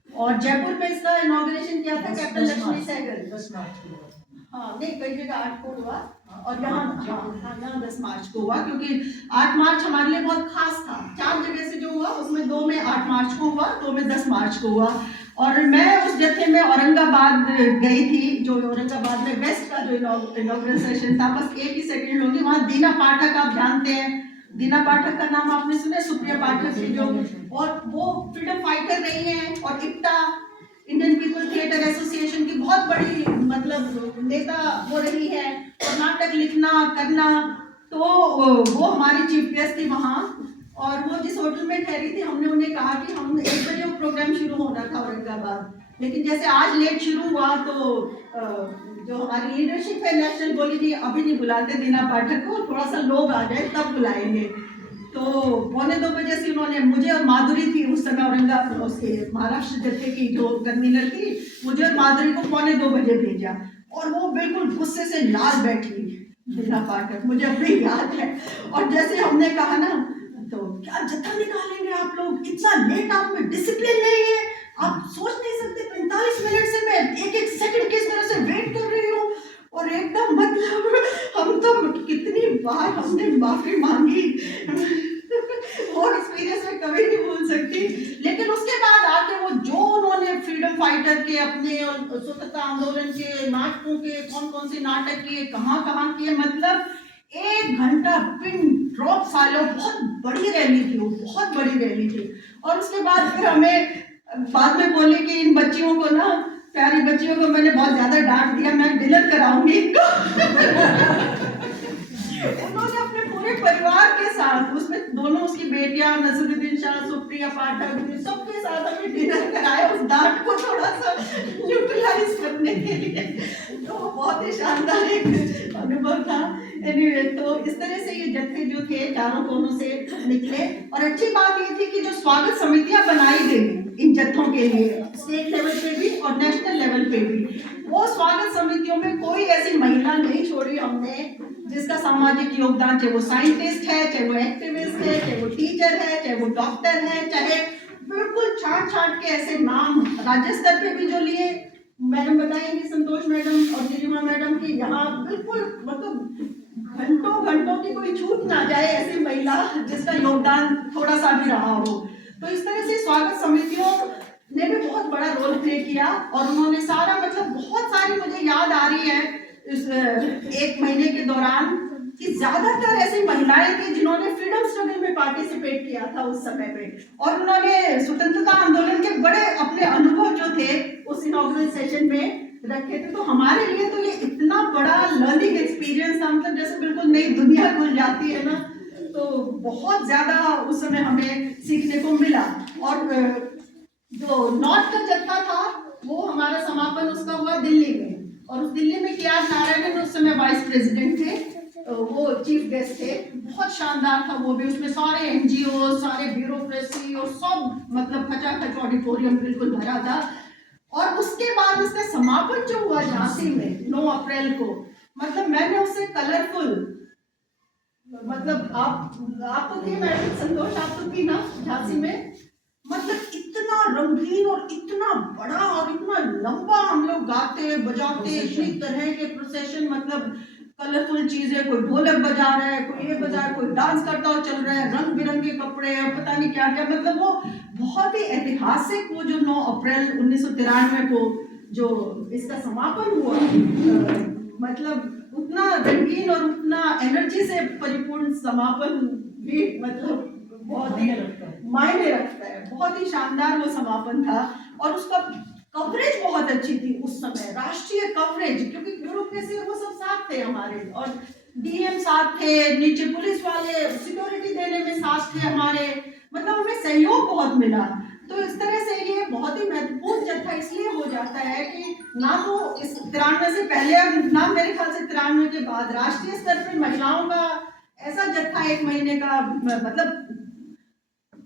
और जयपुर में इसका इनॉग्रेशन किया था कैप्टन लक्ष्मी सहगल 10 मार्च को। हाँ नहीं, कई जगह 8 को हुआ और यहाँ 10 मार्च को हुआ, क्योंकि 8 मार्च हमारे लिए बहुत खास था। 4 जगह से जो हुआ उसमें 2 में 8 मार्च को हुआ, 2 में 10 मार्च को हुआ। और मैं उस जत्थे में औरंगाबाद गई थी, जो औरंगाबाद में वेस्ट का जो इनॉग्रेशन सेशन था। बस एक ही सेकंड लूंगी। वहाँ दीना पाठक, आप जानते हैं दीना पाठक का नाम आपने सुना, सुप्रिया पाठक की जो, और वो फ्रीडम फाइटर रही हैं और IPTA, Indian people theatre association की बहुत बड़ी मतलब नेता वो रही है, और नाटक लिखना करना। तो वो हमारी चीफ गेस्ट थी वहाँ, और वो जिस होटल में ठहरी थी, हमने उन्हें कहा कि हम 1 बजे वो प्रोग्राम शुरू होना था औरंगाबाद, लेकिन जैसे आज लेट शुरू हुआ तो जो हमारी लीडरशिप है नेशनल बोली कि अभी नहीं बुलाते दीना पाठक को, थोड़ा सा लोग आ जाए तब बुलाएंगे। तो 1:45 बजे से उन्होंने मुझे, और माधुरी थी उस समय औरंगाबाद उसके महाराष्ट्र जत्थे की जो कन्वीनर थी, मुझे और माधुरी को 1:45 बजे भेजा, और वो बिल्कुल गुस्से से लाल बैठी दीना पाठक, मुझे अभी याद है। और जैसे हमने कहा ना, तो क्या जत्था निकालेंगे आप लोग, इतना लेट, आप में डिसिप्लिन नहीं है, आप सोच नहीं सकते 45 मिनट से मैं एक सेकंड किस तरह से वेट कर रही हूँ। और एकदम मतलब हम तो कितनी बार हमने माफी मांगी वो एक्सपीरियंस मैं कभी नहीं भूल सकती। लेकिन उसके बाद आके वो जो उन्होंने फ्रीडम फाइटर के, अपने स्वतंत्रता आंदोलन के नाटकों के, कौन से नाटक किए, कहाँ किए, मतलब 1 घंटा पिन ड्रॉप फॉलो, बहुत बड़ी रैली थी वो, बहुत बड़ी रैली थी। और उसके बाद फिर हमें बाद में बोले कि इन बच्चियों को ना, प्यारी बच्चियों को मैंने बहुत ज्यादा डांट दिया, मैं डिनर कराऊंगी इनको उन्होंने अपने पूरे परिवार के साथ, उसमें दोनों उसकी बेटियां नसरुद्दीन शाह, सुप्रिया पाठक, सबके साथ हमें डिनर कराया उस डांट को थोड़ा सा न्यूट्रलाइज करने के लिए। तो बहुत ही शानदार एक अनुभव था। एनीवे, तो इस तरह से ये जत्थे जो थे चारों कोनों से निकले। और अच्छी बात ये थी कि जो स्वागत समितियां बनाई गई इन जत्थों के लिए, स्टेट लेवल पे भी और नेशनल लेवल पे भी, वो स्वागत समितियों में कोई ऐसी महिला नहीं छोड़ी हमने जिसका सामाजिक योगदान, चाहे वो साइंटिस्ट है, चाहे वो एक्टिविस्ट है, चाहे वो टीचर है, चाहे वो डॉक्टर है, चाहे बिल्कुल छांट के ऐसे नाम राज्य स्तर पे भी जो लिए, मैडम बताएंगे, संतोष मैडम और नीलिमा मैडम की, यहाँ बिल्कुल मतलब घंटों की कोई छूट ना जाए ऐसी महिला जिसका योगदान थोड़ा सा भी रहा हो। तो इस तरह से स्वागत समितियों ने भी बहुत बड़ा रोल प्ले किया, और उन्होंने सारा मतलब बहुत सारी, मुझे याद आ रही है इस 1 महीने के दौरान कि ज्यादातर ऐसी महिलाएं थी जिन्होंने फ्रीडम स्ट्रगल में पार्टिसिपेट किया था उस समय पे, और उन्होंने स्वतंत्रता आंदोलन के बड़े अपने अनुभव जो थे उस इनॉग्रेशन सेशन में रखे थे। तो हमारे लिए तो ये इतना बड़ा लर्निंग एक्सपीरियंस था, मतलब जैसे बिल्कुल नई दुनिया खुल जाती है ना, तो बहुत ज्यादा उस समय हमें सीखने को मिला। और जो नॉर्थ का जत्था था वो हमारा समापन उसका हुआ दिल्ली में, और उस दिल्ली में के आर नारायणन उस समय वाइस प्रेसिडेंट थे, वो चीफ गेस्ट थे। बहुत बहुत शानदार था वो भी। उसमें सारे एनजीओ, सारे ब्यूरोक्रेसी और सब मतलब खचाखच ऑडिटोरियम बिल्कुल भरा था। और उसके बाद उसका समापन जो हुआ झांसी में 9 अप्रैल को, मतलब मैंने उसे कलरफुल, मतलब आप तो थी मैडम संतोष, आप तो थी ना झांसी में, मतलब इतना रंगीन और इतना बड़ा और इतना लंबा हम लोग गाते बजाते, इतनी तरह के प्रोसेशन, मतलब कलरफुल चीजें, कोई ढोलक बजा रहा है, कोई ये बजा रहा है, कोई डांस करता हुआ चल रहा है, रंग बिरंगे कपड़े और पता नहीं क्या क्या, मतलब वो बहुत ही ऐतिहासिक, वो जो 9 अप्रैल 1993 को जो इसका समापन हुआ, मतलब उतना रंगीन और उतना एनर्जी से परिपूर्ण समापन भी मतलब बहुत ही मायने रखता है। बहुत ही शानदार वो समापन था और उसका कवरेज बहुत अच्छी थी उस समय, राष्ट्रीय कवरेज, क्योंकि ब्यूरोक्रेसी और वो सब साथ थे हमारे, और डीएम साथ थे, नीचे पुलिस वाले सिक्योरिटी देने में साथ थे हमारे, मतलब हमें सहयोग बहुत मिला। तो इस तरह से ये बहुत ही महत्वपूर्ण जत्था इसलिए हो जाता है कि ना तो इस 93 से पहले, ना मेरे ख्याल से 93 के बाद राष्ट्रीय स्तर पर महिलाओं का ऐसा जत्था 1 महीने का, मतलब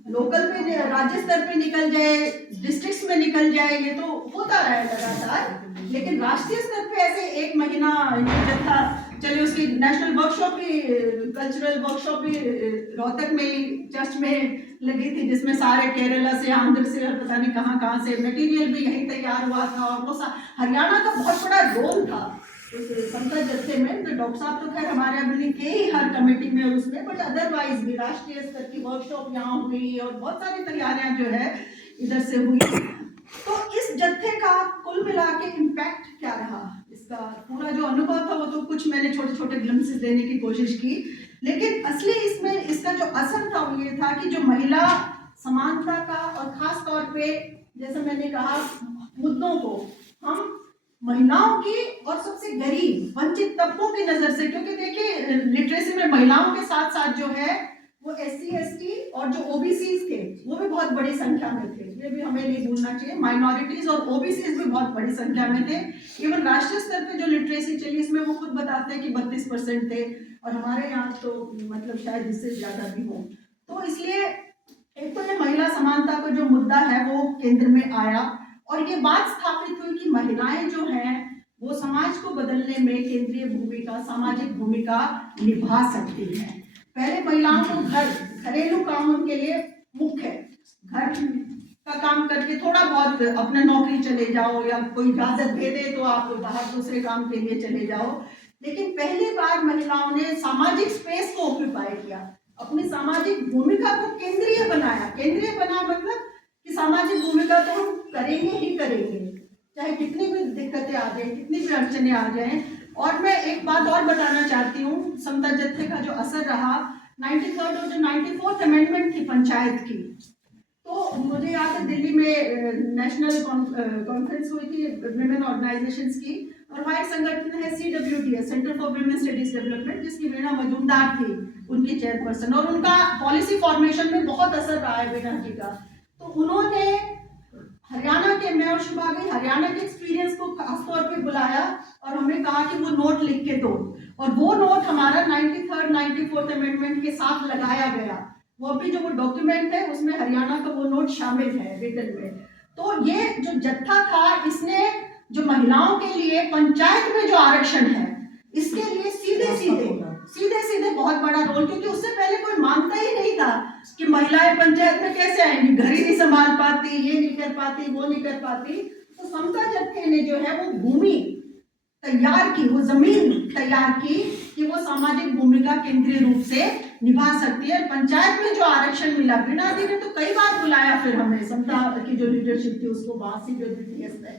लोकल पे राज्य स्तर पे निकल जाए, डिस्ट्रिक्ट्स में निकल जाए, ये तो होता रहा है लगातार, लेकिन राष्ट्रीय स्तर पे ऐसे 1 महीना जत्था चले। उसकी नेशनल वर्कशॉप भी, कल्चरल वर्कशॉप भी रोहतक में चर्च में लगी थी, जिसमें सारे केरला से, आंध्र से और पता नहीं कहाँ से मटेरियल भी यहीं तैयार हुआ था। और वो हरियाणा का बहुत बड़ा रोल था उस संसद जत्थे में। तो डॉक्टर साहब तो खैर हमारे अभी थे ही हर कमेटी में और उसमें, बट अदरवाइज भी राष्ट्रीय स्तर की वर्कशॉप यहाँ हुई और बहुत सारी तैयारियां जो है इधर से हुई। तो इस जत्थे का कुल मिला के इम्पैक्ट क्या रहा, इसका पूरा जो अनुभव था वो तो कुछ मैंने छोटे छोटे ग्लिम्पसेस देने की कोशिश की, लेकिन असली इसमें इसका जो असर था वो ये था कि जो महिला समानता का, और खास तौर पे जैसे मैंने कहा मुद्दों को हम महिलाओं की और सबसे गरीब वंचित तबकों की नजर से, क्योंकि देखिए लिटरेसी में महिलाओं के साथ साथ जो है वो SC ST और जो OBCs थे वो भी बहुत बड़ी संख्या में थे, ये भी हमें नहीं भूलना चाहिए। माइनॉरिटीज और OBCs भी बहुत बड़ी संख्या में थे। इवन राष्ट्रीय स्तर पे जो लिटरेसी चली इसमें वो खुद बताते हैं कि 32% थे, और हमारे यहाँ तो मतलब शायद इससे ज्यादा भी हो। तो इसलिए एक तो ये महिला समानता का जो मुद्दा है वो केंद्र में आया, और ये बात स्थापित हुई कि महिलाएं जो हैं वो समाज को बदलने में केंद्रीय भूमिका, सामाजिक भूमिका निभा सकती हैं। पहले महिलाओं को घरेलू काम उनके लिए मुख्य, घर का काम करके थोड़ा बहुत अपना नौकरी चले जाओ, या कोई इजाजत दे दे तो आप बाहर दूसरे काम के लिए चले जाओ। लेकिन पहली बार महिलाओं ने सामाजिक स्पेस को ऑक्यूपाई किया, अपनी सामाजिक भूमिका को केंद्रीय बनाया। केंद्रीय बना मतलब कि सामाजिक भूमिका तो हम करेंगे ही करेंगे, चाहे कितनी भी दिक्कतें आ जाए, कितनी भी अड़चने आ जाएं। और मैं एक बात और बताना चाहती हूँ, समता जत्थे का जो असर रहा 93rd और जो 94th अमेंडमेंट थी पंचायत की, तो मुझे याद है दिल्ली में नेशनल कॉन्फ्रेंस हुई थी विमेन ऑर्गेनाइजेशंस की, और वहाँ एक संगठन है CWDS, centre for women studies development, जिसकी वीणा मजूमदार थी उनकी चेयरपर्सन, और उनका पॉलिसी फॉर्मेशन में बहुत असर रहा है वीणा जी का। तो उन्होंने हरियाणा के, मैं और शुभा गई, हरियाणा के एक्सपीरियंस को खासतौर पे बुलाया और हमें कहा कि वो नोट लिख के दो, और वो नोट हमारा 93rd 94th अमेंडमेंट के साथ लगाया गया। वो अभी जो वो डॉक्यूमेंट है उसमें हरियाणा का वो नोट शामिल है रिटन में। तो ये जो जत्था था इसने जो महिलाओं के लिए पंचायत में जो आरक्षण है इसके लिए सीधे सीधे बहुत बड़ा रोल, क्योंकि उससे पहले कोई मानता ही नहीं था कि महिलाएं पंचायत में कैसे आएंगी, घर ही नहीं संभाल पाती, ये नहीं कर पाती, वो नहीं कर पाती। तो समता जत्थे ने जो है वो भूमि तैयार की, वो जमीन तैयार की कि वो सामाजिक भूमिका केंद्रीय रूप से निभा सकती है। पंचायत में जो आरक्षण मिला, वीणा जी ने तो कई बार बुलाया फिर हमें, समता की जो लीडरशिप थी उसको वहां CWDS में,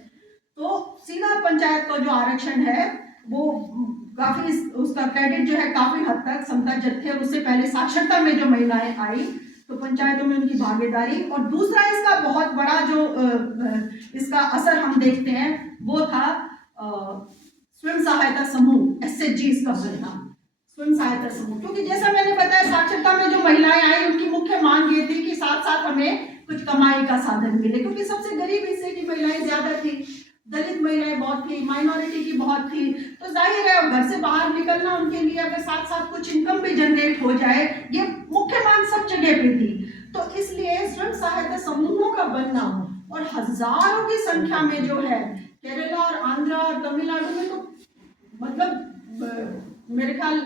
तो सीधा पंचायत का जो आरक्षण है वो काफी, उसका क्रेडिट जो है काफी हद तक समता जत्थे, और उससे पहले साक्षरता में जो महिलाएं आई तो पंचायतों में उनकी भागीदारी। और दूसरा इसका बहुत बड़ा जो इसका असर हम देखते हैं वो था स्वयं सहायता समूह, SHGs का बनना, स्वयं सहायता समूह। क्योंकि जैसा मैंने बताया साक्षरता में जो महिलाएं आई उनकी मुख्य मांग ये थी कि साथ साथ हमें कुछ कमाई का साधन मिले, क्योंकि सबसे गरीब हिस्से की महिलाएं ज्यादा थी, दलित महिलाएं बहुत थी, माइनॉरिटी की बहुत थी, तो जाहिर है घर से बाहर निकलना उनके लिए, अगर साथ साथ कुछ इनकम भी जनरेट हो जाए, ये मुख्य मांग सब जगह पे थी। तो इसलिए स्वयं सहायता समूहों का बनना और हजारों की संख्या में जो है केरला और आंध्र और तमिलनाडु में, तो मतलब मेरे ख्याल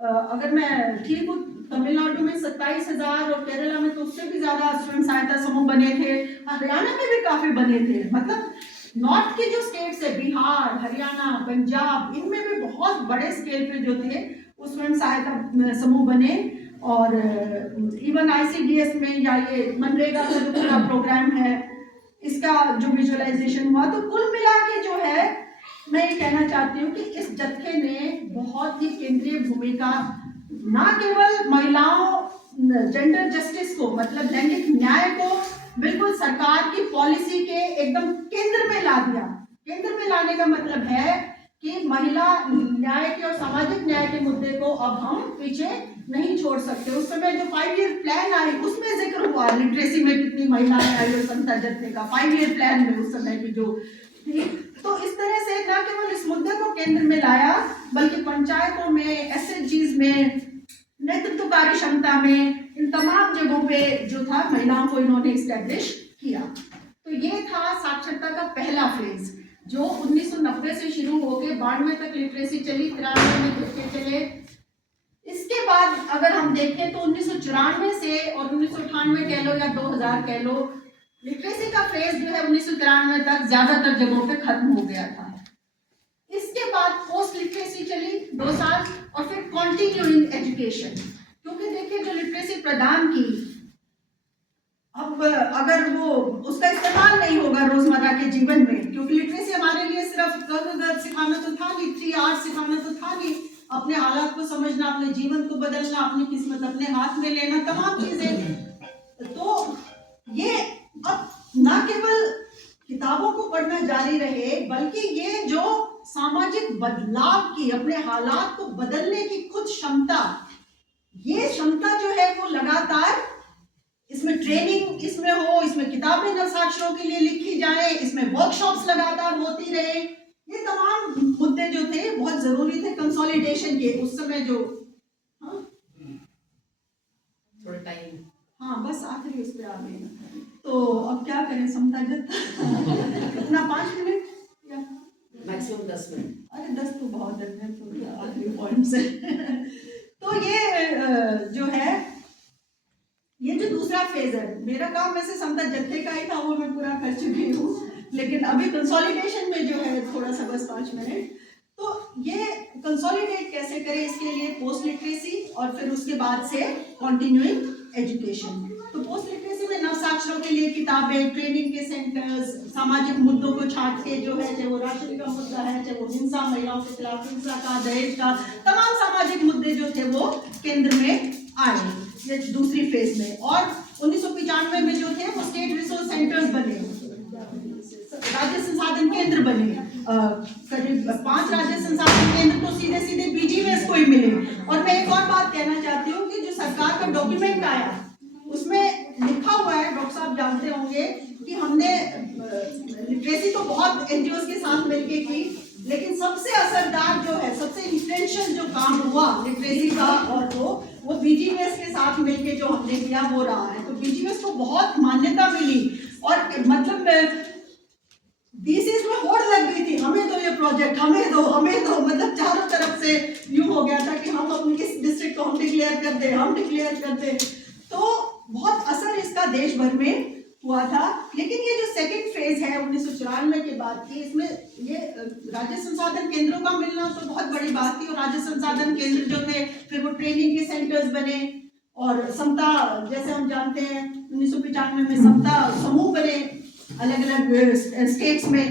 अगर मैं ठीक हूँ, तमिलनाडु में 27,000 और केरला में तो उससे भी ज्यादा स्वयं सहायता समूह बने थे। हरियाणा में भी काफी बने थे। मतलब नॉर्थ के जो स्टेट्स है, बिहार, हरियाणा, पंजाब, इनमें भी बहुत बड़े स्केल पे जो थे वो स्वयं सहायता समूह बने। और इवन ICDS में या ये मनरेगा का जो पूरा प्रोग्राम है, इसका जो विजुअलाइजेशन हुआ, तो कुल मिला के जो है मैं ये कहना चाहती हूँ कि इस जत्थे ने बहुत ही केंद्रीय भूमिका ना केवल महिलाओं, जेंडर जस्टिस को, मतलब लैंगिक न्याय को बिल्कुल सरकार की पॉलिसी के एकदम केंद्र में ला दिया। केंद्र में लाने का मतलब है कि महिला न्याय के और सामाजिक न्याय के मुद्दे को अब हम पीछे नहीं छोड़ सकते। उस समय जो 5 ईयर प्लान आई, उसमें जिक्र हुआ लिटरेसी में कितनी महिलाएं आई, और समता जत्थे का 5 ईयर प्लान में उस समय की जो थी। तो इस तरह से न केवल इस मुद्दे को केंद्र में लाया, बल्कि पंचायतों में, SHGs में, नेतृत्व कार्य क्षमता में, इन तमाम जगहों पे जो था महिलाओं को इन्होंने एस्टैब्लिश किया। तो ये था साक्षरता का पहला फेज, जो 1990 से शुरू होकर 92 तक लिटरेसी चली, 93 में लिटरेसी चले। इसके बाद अगर हम देखें तो 1994 से और 1998 कह लो या 2000 कह लो, लिटरेसी का फेज जो है 1993 तक ज्यादातर जगहों पे खत्म हो गया था। इसके बाद पोस्ट लिटरेसी चली 2 साल, और फिर कॉन्टिन्यूइंग एजुकेशन, क्योंकि देखिए जो लिटरेसी प्रदान की, अब अगर वो उसका इस्तेमाल नहीं होगा रोजमर्रा के जीवन में, क्योंकि लिटरेसी हमारे लिए सिर्फ ग सिखाना तो था नहीं, 3 आवर्स सिखाना तो था नहीं, अपने हालात को समझना, अपने जीवन को बदलना, अपनी किस्मत अपने हाथ में लेना, तमाम चीजें। तो ये अब ना केवल किताबों को पढ़ना जारी रहे, बल्कि ये जो सामाजिक बदलाव की, अपने हालात को बदलने की खुद क्षमता, ये क्षमता जो है वो लगातार, इसमें ट्रेनिंग इसमें हो, इसमें किताबें नवसाक्षरों के लिए लिखी जाए, इसमें वर्कशॉप्स लगातार होती रहे, ये तमाम मुद्दे जो थे बहुत जरूरी थे कंसोलिडेशन के उस समय जो। हाँ थोड़ा टाइम, हाँ बस आखिरी उस पे आ गए। तो अब क्या करें, समता जत्था कितना 5 मिनट या मैक्सिमम 10 मिनट। अरे 10 तो बहुत है, तो आखिरी पॉइंट से तो ये जो है, ये जो दूसरा फेज है, मेरा काम वैसे समता जत्थे का ही था, वो मैं पूरा कर चुकी हूँ, लेकिन अभी कंसोलिडेशन में जो है थोड़ा सा बस 5 मिनट। तो ये कंसोलिडेट कैसे करें, इसके लिए पोस्ट लिटरेसी और फिर उसके बाद से कंटिन्यूइंग एजुकेशन। तो पोस्ट लिटरेसी में नवसाक्षरों के लिए किताबें, ट्रेनिंग के सेंटर्स, सामाजिक मुद्दों को छाट के जो है, चाहे वो राशन का मुद्दा है, चाहे वो हिंसा, महिलाओं के खिलाफ हिंसा का, दहेज का, तमाम सामाजिक मुद्दे जो थे वो केंद्र में आए, ये दूसरी फेज में। और 1995 में जो थे वो स्टेट रिसोर्स सेंटर्स बने, राज्य संसाधन केंद्र बने, करीब 5 राज्य संसाधन केंद्र तो सीधे सीधे BGVS को ही मिले। और मैं एक और बात कहना चाहती हूँ कि जो सरकार का डॉक्यूमेंट आया, उसमें लिखा हुआ है, डॉक्टर साहब जानते होंगे, कि हमने लिटरेसी तो बहुत NGOs के साथ मिलके की, लेकिन सबसे असरदार जो है, सबसे इंटेंशन जो काम हुआ लिटरेसी का, और वो BGVS के साथ मिलके जो हमने किया वो रहा है। तो BGVS को बहुत मान्यता मिली, और मतलब DCs में होड़ लग गई थी, हमें तो ये प्रोजेक्ट, हमें दो, मतलब चारों तरफ से यूं हो गया था कि हम अपने इस डिस्ट्रिक्ट को हम डिक्लेयर कर दे। तो बहुत असर इसका देश भर में हुआ था। लेकिन ये जो सेकंड फेज है 1994 के बाद की, इसमें ये राज्य संसाधन केंद्रों का मिलना तो बहुत बड़ी बात थी, और राज्य संसाधन केंद्र जो थे फिर वो ट्रेनिंग के सेंटर्स बने, और समता, जैसे हम जानते हैं 1995 में समता समूह बने अलग अलग स्टेट्स में।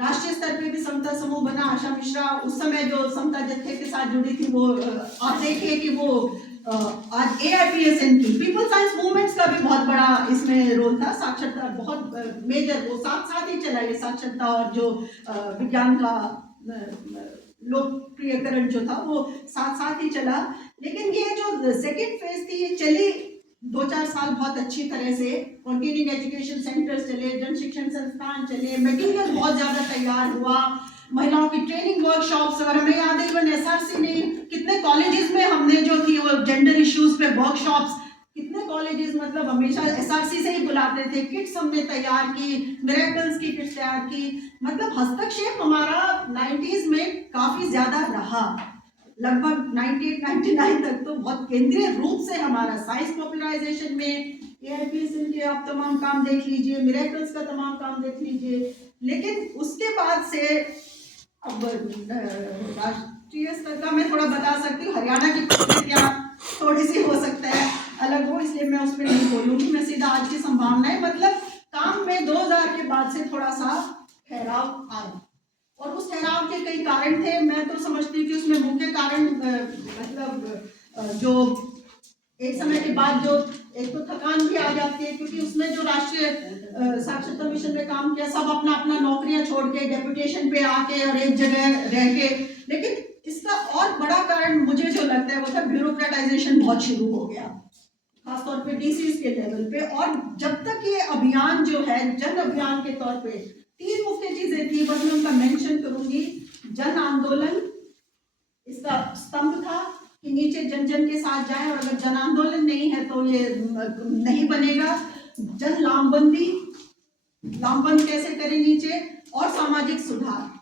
राष्ट्रीय स्तर पे भी समता समूह बना। आशा मिश्रा उस समय जो समता जत्थे के साथ जुड़ी थी, वो आप देखिए कि वो आज AIPSN की पीपल साइंस मूवमेंट्स का भी बहुत बड़ा इसमें रोल था। साक्षरता बहुत मेजर, वो साथ साथ ही चला, ये साक्षरता और जो विज्ञान का लोकप्रियकरण जो था वो साथ साथ ही चला। लेकिन ये जो सेकेंड फेज थी ये चली 2-4 साल बहुत अच्छी तरह से। कंटिन्यूइंग एजुकेशन सेंटर्स चले, जन शिक्षण संस्थान चले, मटेरियल बहुत ज्यादा तैयार हुआ, महिलाओं की ट्रेनिंग वर्कशॉप्स, और हमें याद है इवन एसआरसी ने कितने कॉलेजेस में हमने जो थी वो जेंडर इश्यूज पे वर्कशॉप्स, कितने कॉलेजेस मतलब हमेशा एसआरसी से ही बुलाते थे, किट्स हमने तैयार की, मिरेकल्स की किट्स तैयार की, मतलब हस्तक्षेप हमारा 90s में काफी ज्यादा रहा, लगभग 98-99 तक तो बहुत केंद्रीय रूप से हमारा साइंस पॉपुलराइजेशन में एआईपीएसएन के आप तमाम काम देख लीजिए, मिरेकल्स का तमाम काम देख लीजिए। लेकिन उसके बाद से अब राष्ट्रीय स्तर का मैं थोड़ा बता सकती हूँ, हरियाणा की परिस्थितियाँ थोड़ी सी हो सकता है अलग हो, इसलिए मैं उसमें नहीं बोलूंगी, मैं सीधा आज की संभावनाएं, मतलब काम में 2000 के बाद से थोड़ा सा ठहराव आया, और उस ठहराव के कई कारण थे। मैं तो समझती हूँ कि उसमें मुख्य कारण मतलब जो एक समय के बाद जो एक तो थकान भी आ जाती है, क्योंकि उसमें जो राष्ट्रीय साक्षरता मिशन में काम किया, सब अपना अपना नौकरियां छोड़ के डेपुटेशन पे आके और एक जगह रह के, लेकिन इसका और बड़ा कारण मुझे जो लगता है वो था ब्यूरोक्रेटाइजेशन बहुत शुरू हो गया, खासतौर पे डीसीज के लेवल पे। और जब तक ये अभियान जो है जन अभियान के तौर पे, 3 मुख्य चीजें थी, बस मैं उनका मेंशन करूंगी। जन आंदोलन इसका स्तंभ था कि नीचे जन जन के साथ जाए, और अगर जन आंदोलन नहीं है तो ये नहीं बनेगा। जन लामबंदी, लामबंद कैसे करें नीचे, और सामाजिक सुधार।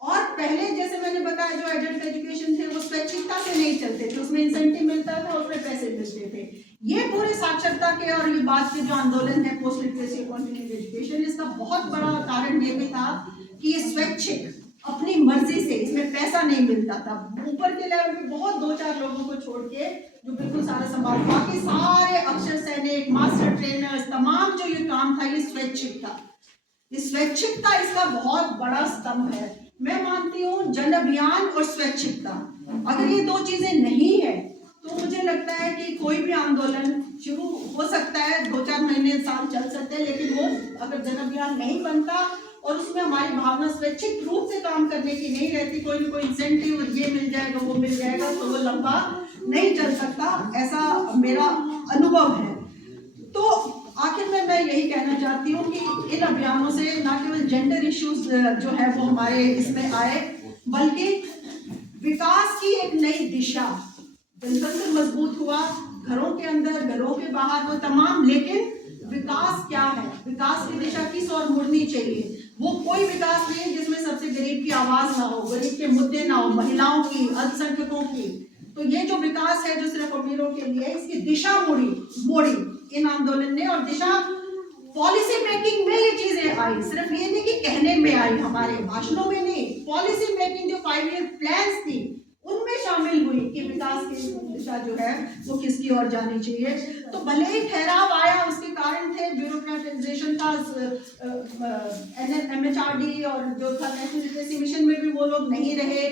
और पहले जैसे मैंने बताया जो एडल्ट एजुकेशन थे वो स्वैच्छिकता से नहीं चलते थे, उसमें इंसेंटिव मिलता था, उसमें पैसे मिलते थे। ये पूरे साक्षरता के और ये बात के जो आंदोलन है पोस्ट लिटरेसी कंटिन्यूइंग एजुकेशन, इसका बहुत बड़ा कारण ये भी था कि ये स्वैच्छिक अपनी मर्जी से, इसमें पैसा नहीं मिलता था। ऊपर के लेवल पे बहुत 2-4 लोगों को छोड़ के जो बिल्कुल सारा संभाल, बाकी सारे अक्षर सैनिक, मास्टर ट्रेनर्स, तमाम जो ये काम था ये स्वैच्छिक था। ये स्वैच्छिकता इसका बहुत बड़ा स्तंभ है। मैं मानती हूँ जन अभियान और स्वैच्छिकता, अगर ये 2 चीजें नहीं है तो मुझे लगता है कि कोई भी आंदोलन शुरू हो सकता है, 2-4 महीने साल चल सकते हैं, लेकिन वो अगर जन अभियान नहीं बनता और उसमें हमारी भावना स्वैच्छिक रूप से काम करने की नहीं रहती, कोई ना कोई इंसेंटिव ये मिल जाएगा वो मिल जाएगा, तो वो लंबा नहीं चल सकता, ऐसा मेरा अनुभव है। तो आखिर में मैं यही कहना चाहती हूँ कि इन अभियानों से न केवल जेंडर इश्यूज जो है वो हमारे इसमें आए, बल्कि विकास की एक नई दिशा, जनतंत्र मजबूत हुआ, घरों के अंदर घरों के बाहर वो तमाम। लेकिन विकास क्या है, विकास की दिशा किस ओर मुड़नी चाहिए? वो कोई विकास नहीं जिसमें सबसे गरीब की आवाज ना हो, गरीब के मुद्दे ना हो, महिलाओं की, अल्पसंख्यकों की। तो ये जो विकास है जो सिर्फ अमीरों के लिए, इसकी दिशा मोड़ी इन आंदोलन ने, और दिशा पॉलिसी मेकिंग में ये चीजें आई, सिर्फ ये नहीं कि कहने में आई, हमारे भाषणों में नहीं, पॉलिसी मेकिंग जो 5 ईयर प्लान्स थी उनमें शामिल हुई कि विकास की दिशा जो है वो किसकी ओर जानी चाहिए। तो भले ही ठहराव आया, उसके कारण थे ब्यूरोक्रेटाइजेशन का, MHRD और जो था नेशनल लिटरेसी मिशन में भी वो लोग नहीं रहे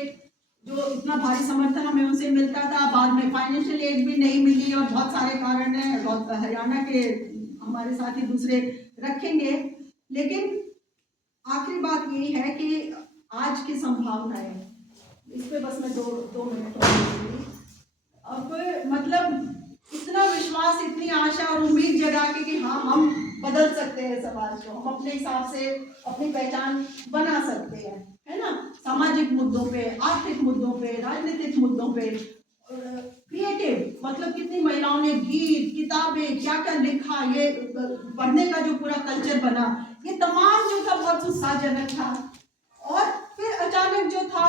जो इतना भारी समर्थन हमें उनसे मिलता था, बाद में फाइनेंशियल एड भी नहीं मिली, और बहुत सारे कारण हैं, हरियाणा के हमारे साथी दूसरे रखेंगे। लेकिन आखिरी बात यही है कि आज की संभावनाएं, इस पे बस मैं 2 मिनट और दूंगी। अब मतलब इतना विश्वास, इतनी आशा और उम्मीद जगा के कि हाँ हम बदल सकते हैं समाज को, हम अपने हिसाब से अपनी पहचान बना सकते हैं, है ना, सामाजिक मुद्दों पे, आर्थिक मुद्दों पे, राजनीतिक मुद्दों पे, क्रिएटिव, मतलब कितनी महिलाओं ने गीत, किताबें, क्या क्या लिखा, ये पढ़ने का जो पूरा कल्चर बना, ये तमाम जो था बहुत उत्साहजनक था। और फिर अचानक जो था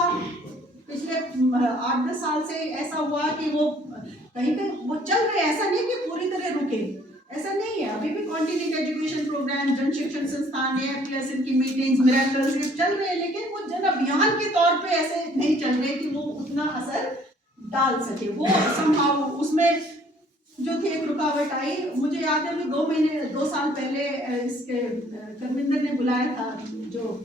पिछले 8-10 साल से ऐसा हुआ कि वो कहीं कहीं वो चल रहे, ऐसा नहीं कि पूरी तरह रुके, ऐसा नहीं है, अभी भी कंटिन्यूइंग एजुकेशन प्रोग्राम, जन शिक्षण संस्थान है, एआईपीएसएन की मीटिंग्स, मिरेकल्स ये चल रहे हैं, लेकिन वो जन अभियान के तौर पे ऐसे नहीं चल रहे कि वो उतना असर डाल सके। वो संभाव उसमें जो थी एक रुकावट आई। मुझे याद है कि 2 साल पहले इसके धर्मेंद्र ने बुलाया था जो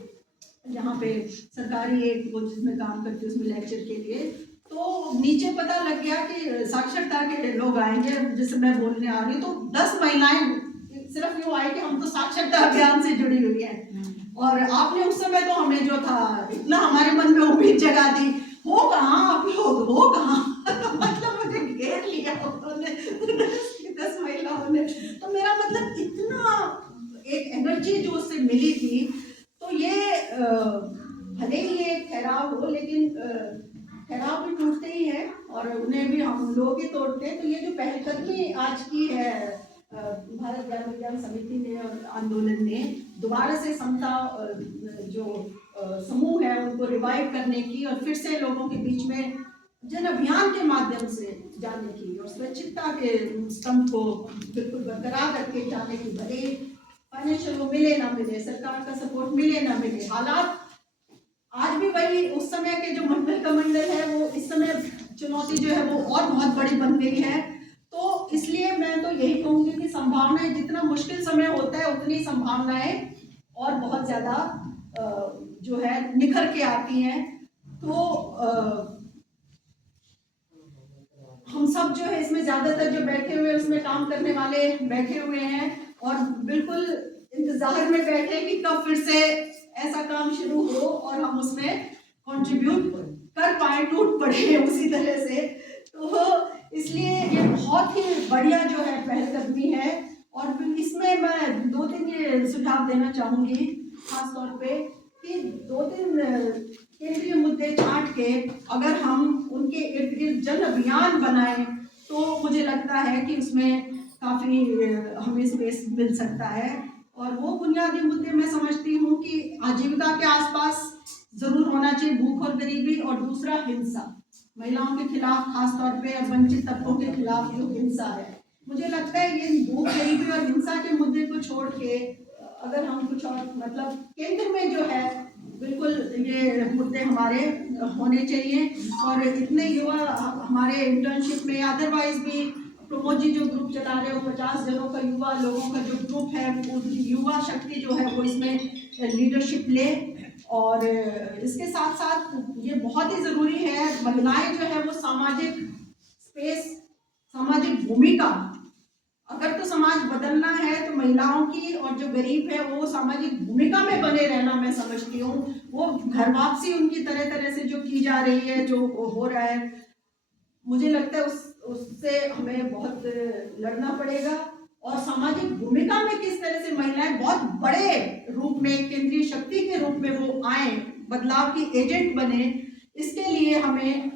यहाँ पे सरकारी एक वो जिसमें काम करती है उसमें लेक्चर के लिए, तो नीचे पता लग गया कि साक्षरता के लोग आएंगे, जैसे मैं बोलने आ रही हूँ, तो 10 महिलाएं सिर्फ यूँ आई कि हम तो साक्षरता अभियान से जुड़ी हुई हैं। और आपने उस समय तो हमें जो था इतना हमारे मन में उम्मीद जगा दी, हो कहाँ आप लोग, हो कहाँ मतलब मुझे घेर लिया उन्होंने 10 महिलाओं ने। तो मेरा मतलब इतना एक एनर्जी जो उससे मिली थी, तो ये भले ही ये और उन्हें भी हम लोग ही तोड़ते हैं। तो ये जो पहलकदमी आज की है भारत ज्ञान विज्ञान समिति ने और आंदोलन ने दोबारा से समता जो समूह है उनको रिवाइव करने की और फिर से लोगों के बीच में जन अभियान के माध्यम से जाने की और स्वच्छता के स्तंभ को बिल्कुल बरकरार रखके जाने की, भले फाइनेंशियल वो मिले ना मिले, सरकार का सपोर्ट मिले ना मिले, हालात आज भी वही उस समय के जो मंडल कमंडल है वो इस समय चुनौती जो है वो और बहुत बड़ी बन गई है। तो इसलिए मैं तो यही कहूँगी कि संभावनाएं, जितना मुश्किल समय होता है उतनी संभावनाएं और बहुत ज़्यादा जो है निखर के आती हैं। तो हम सब जो है इसमें ज़्यादातर जो बैठे हुए उसमें काम करने वाले बैठे हुए हैं और बिल्कुल इंतजार में बैठे कि कब फिर से ऐसा काम शुरू हो और हम उसमें कंट्रीब्यूट कर पाए, टूट पड़े उसी तरह से। तो इसलिए ये बहुत ही बढ़िया जो है पहलकदमी है और इसमें मैं 2-3 ये सुझाव देना चाहूँगी खास तौर पे कि 2-3 केंद्रीय मुद्दे छांट के अगर हम उनके इर्द गिर्द जन अभियान बनाएं तो मुझे लगता है कि उसमें काफ़ी हमें स्पेस मिल सकता है। और वो बुनियादी मुद्दे मैं समझती हूँ कि आजीविका के आसपास ज़रूर होना चाहिए, भूख और गरीबी, और दूसरा हिंसा, महिलाओं के खिलाफ खास तौर पे और वंचित तबकों के खिलाफ जो हिंसा है। मुझे लगता है ये भूख गरीबी और हिंसा के मुद्दे को छोड़ के अगर हम कुछ और मतलब केंद्र में जो है बिल्कुल ये मुद्दे हमारे होने चाहिए। और इतने युवा हमारे इंटर्नशिप में अदरवाइज भी प्रमोद जी जो ग्रुप चला रहे हो, 50 जनों का युवा लोगों का जो ग्रुप है, युवा शक्ति जो है वो इसमें लीडरशिप ले। और इसके साथ साथ ये बहुत ही ज़रूरी है, महिलाएं जो है वो सामाजिक स्पेस, सामाजिक भूमिका, अगर तो समाज बदलना है तो महिलाओं की और जो गरीब है वो सामाजिक भूमिका में बने रहना मैं समझती हूँ। वो घर वापसी उनकी तरह तरह से जो की जा रही है, जो हो रहा है, मुझे लगता है उससे हमें बहुत लड़ना पड़ेगा। और सामाजिक भूमिका में किस तरह से महिलाएं बहुत बड़े रूप में, केंद्रीय शक्ति के रूप में वो आए, बदलाव की एजेंट बने, इसके लिए हमें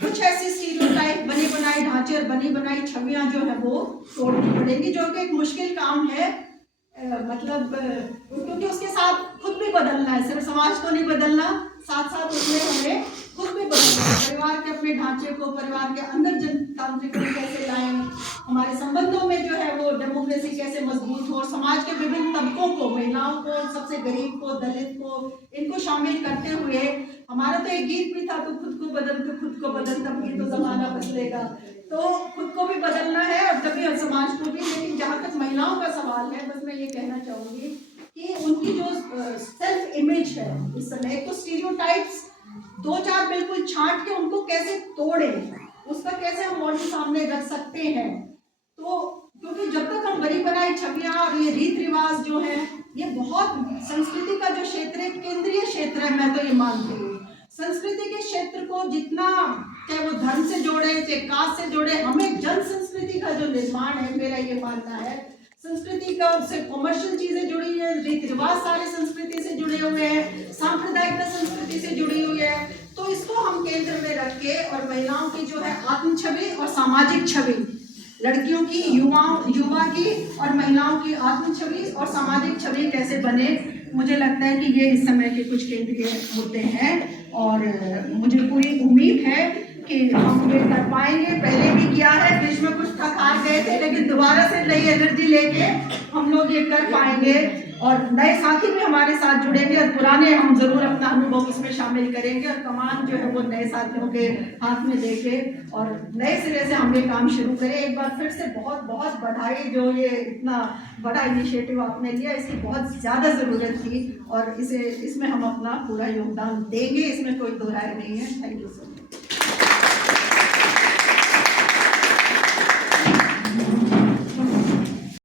कुछ ऐसी स्टीरियोटाइप, बने बनाए ढांचे और बनी बनाई छवियां जो है वो तोड़नी पड़ेंगी, जो कि एक मुश्किल काम है। मतलब क्योंकि उसके साथ खुद भी बदलना है, सिर्फ समाज को नहीं बदलना, साथ साथ उसमें हमें खुद भी बदलना है। परिवार के अपने ढांचे को, परिवार के अंदर जनतांत्रिक कैसे लाएं, हमारे संबंधों में जो है वो डेमोक्रेसी कैसे मजबूत हो, समाज के विभिन्न तबकों को, महिलाओं को, सबसे गरीब को, दलित को, इनको शामिल करते हुए। हमारा तो एक गीत भी था, तो खुद को बदल तब ही तो जमाना बदलेगा। तो खुद को भी बदलना है और तभी समाज को भी। लेकिन जहाँ तक महिलाओं का सवाल है, बस मैं ये कहना चाहूँगी कि उनकी जो सेल्फ इमेज है इस समय, एक तो स्टीरियोटाइप्स 2-4 बिल्कुल छांट के उनको कैसे तोड़े, उसका कैसे हम मॉडल सामने रख सकते हैं। तो क्योंकि जब तक हम बनी बनाई छवियां और ये रीत रिवाज जो है, ये बहुत संस्कृति का जो क्षेत्र है, केंद्रीय क्षेत्र है, मैं तो ये मानती हूँ। संस्कृति के क्षेत्र को जितना, चाहे वो धर्म से जोड़े, चाहे कास्ट से जोड़े, हमें जन संस्कृति का जो निर्माण है, मेरा ये मानना है, संस्कृति का उससे कॉमर्शियल चीजें जुड़ी है, रीति रिवाज सारे संस्कृति से जुड़े हुए हैं, सांप्रदायिकता संस्कृति से जुड़ी हुई है। तो इसको हम केंद्र में रख के और महिलाओं की जो है आत्म छवि और सामाजिक छवि, लड़कियों की, युवा की और महिलाओं की आत्म छवि और सामाजिक छवि कैसे बने, मुझे लगता है कि ये इस समय के कुछ केंद्रीय मुद्दे हैं। और मुझे पूरी उम्मीद है कि हम ये कर पाएंगे। पहले भी किया है, बीच में कुछ थक हार गए थे, लेकिन दोबारा से नई एनर्जी लेके हम लोग ये कर पाएंगे। और नए साथी भी हमारे साथ जुड़ेंगे और पुराने हम जरूर अपना अनुभव इसमें शामिल करेंगे और कमान जो है वो नए साथियों के हाथ में देके और नए सिरे से हम ये काम शुरू करें। एक बार फिर से बहुत बहुत बधाई, जो ये इतना बड़ा इनिशिएटिव आपने लिया, इसकी बहुत ज़्यादा ज़रूरत थी और इसमें हम अपना पूरा योगदान देंगे, इसमें कोई दो राय नहीं है। Thank you so much.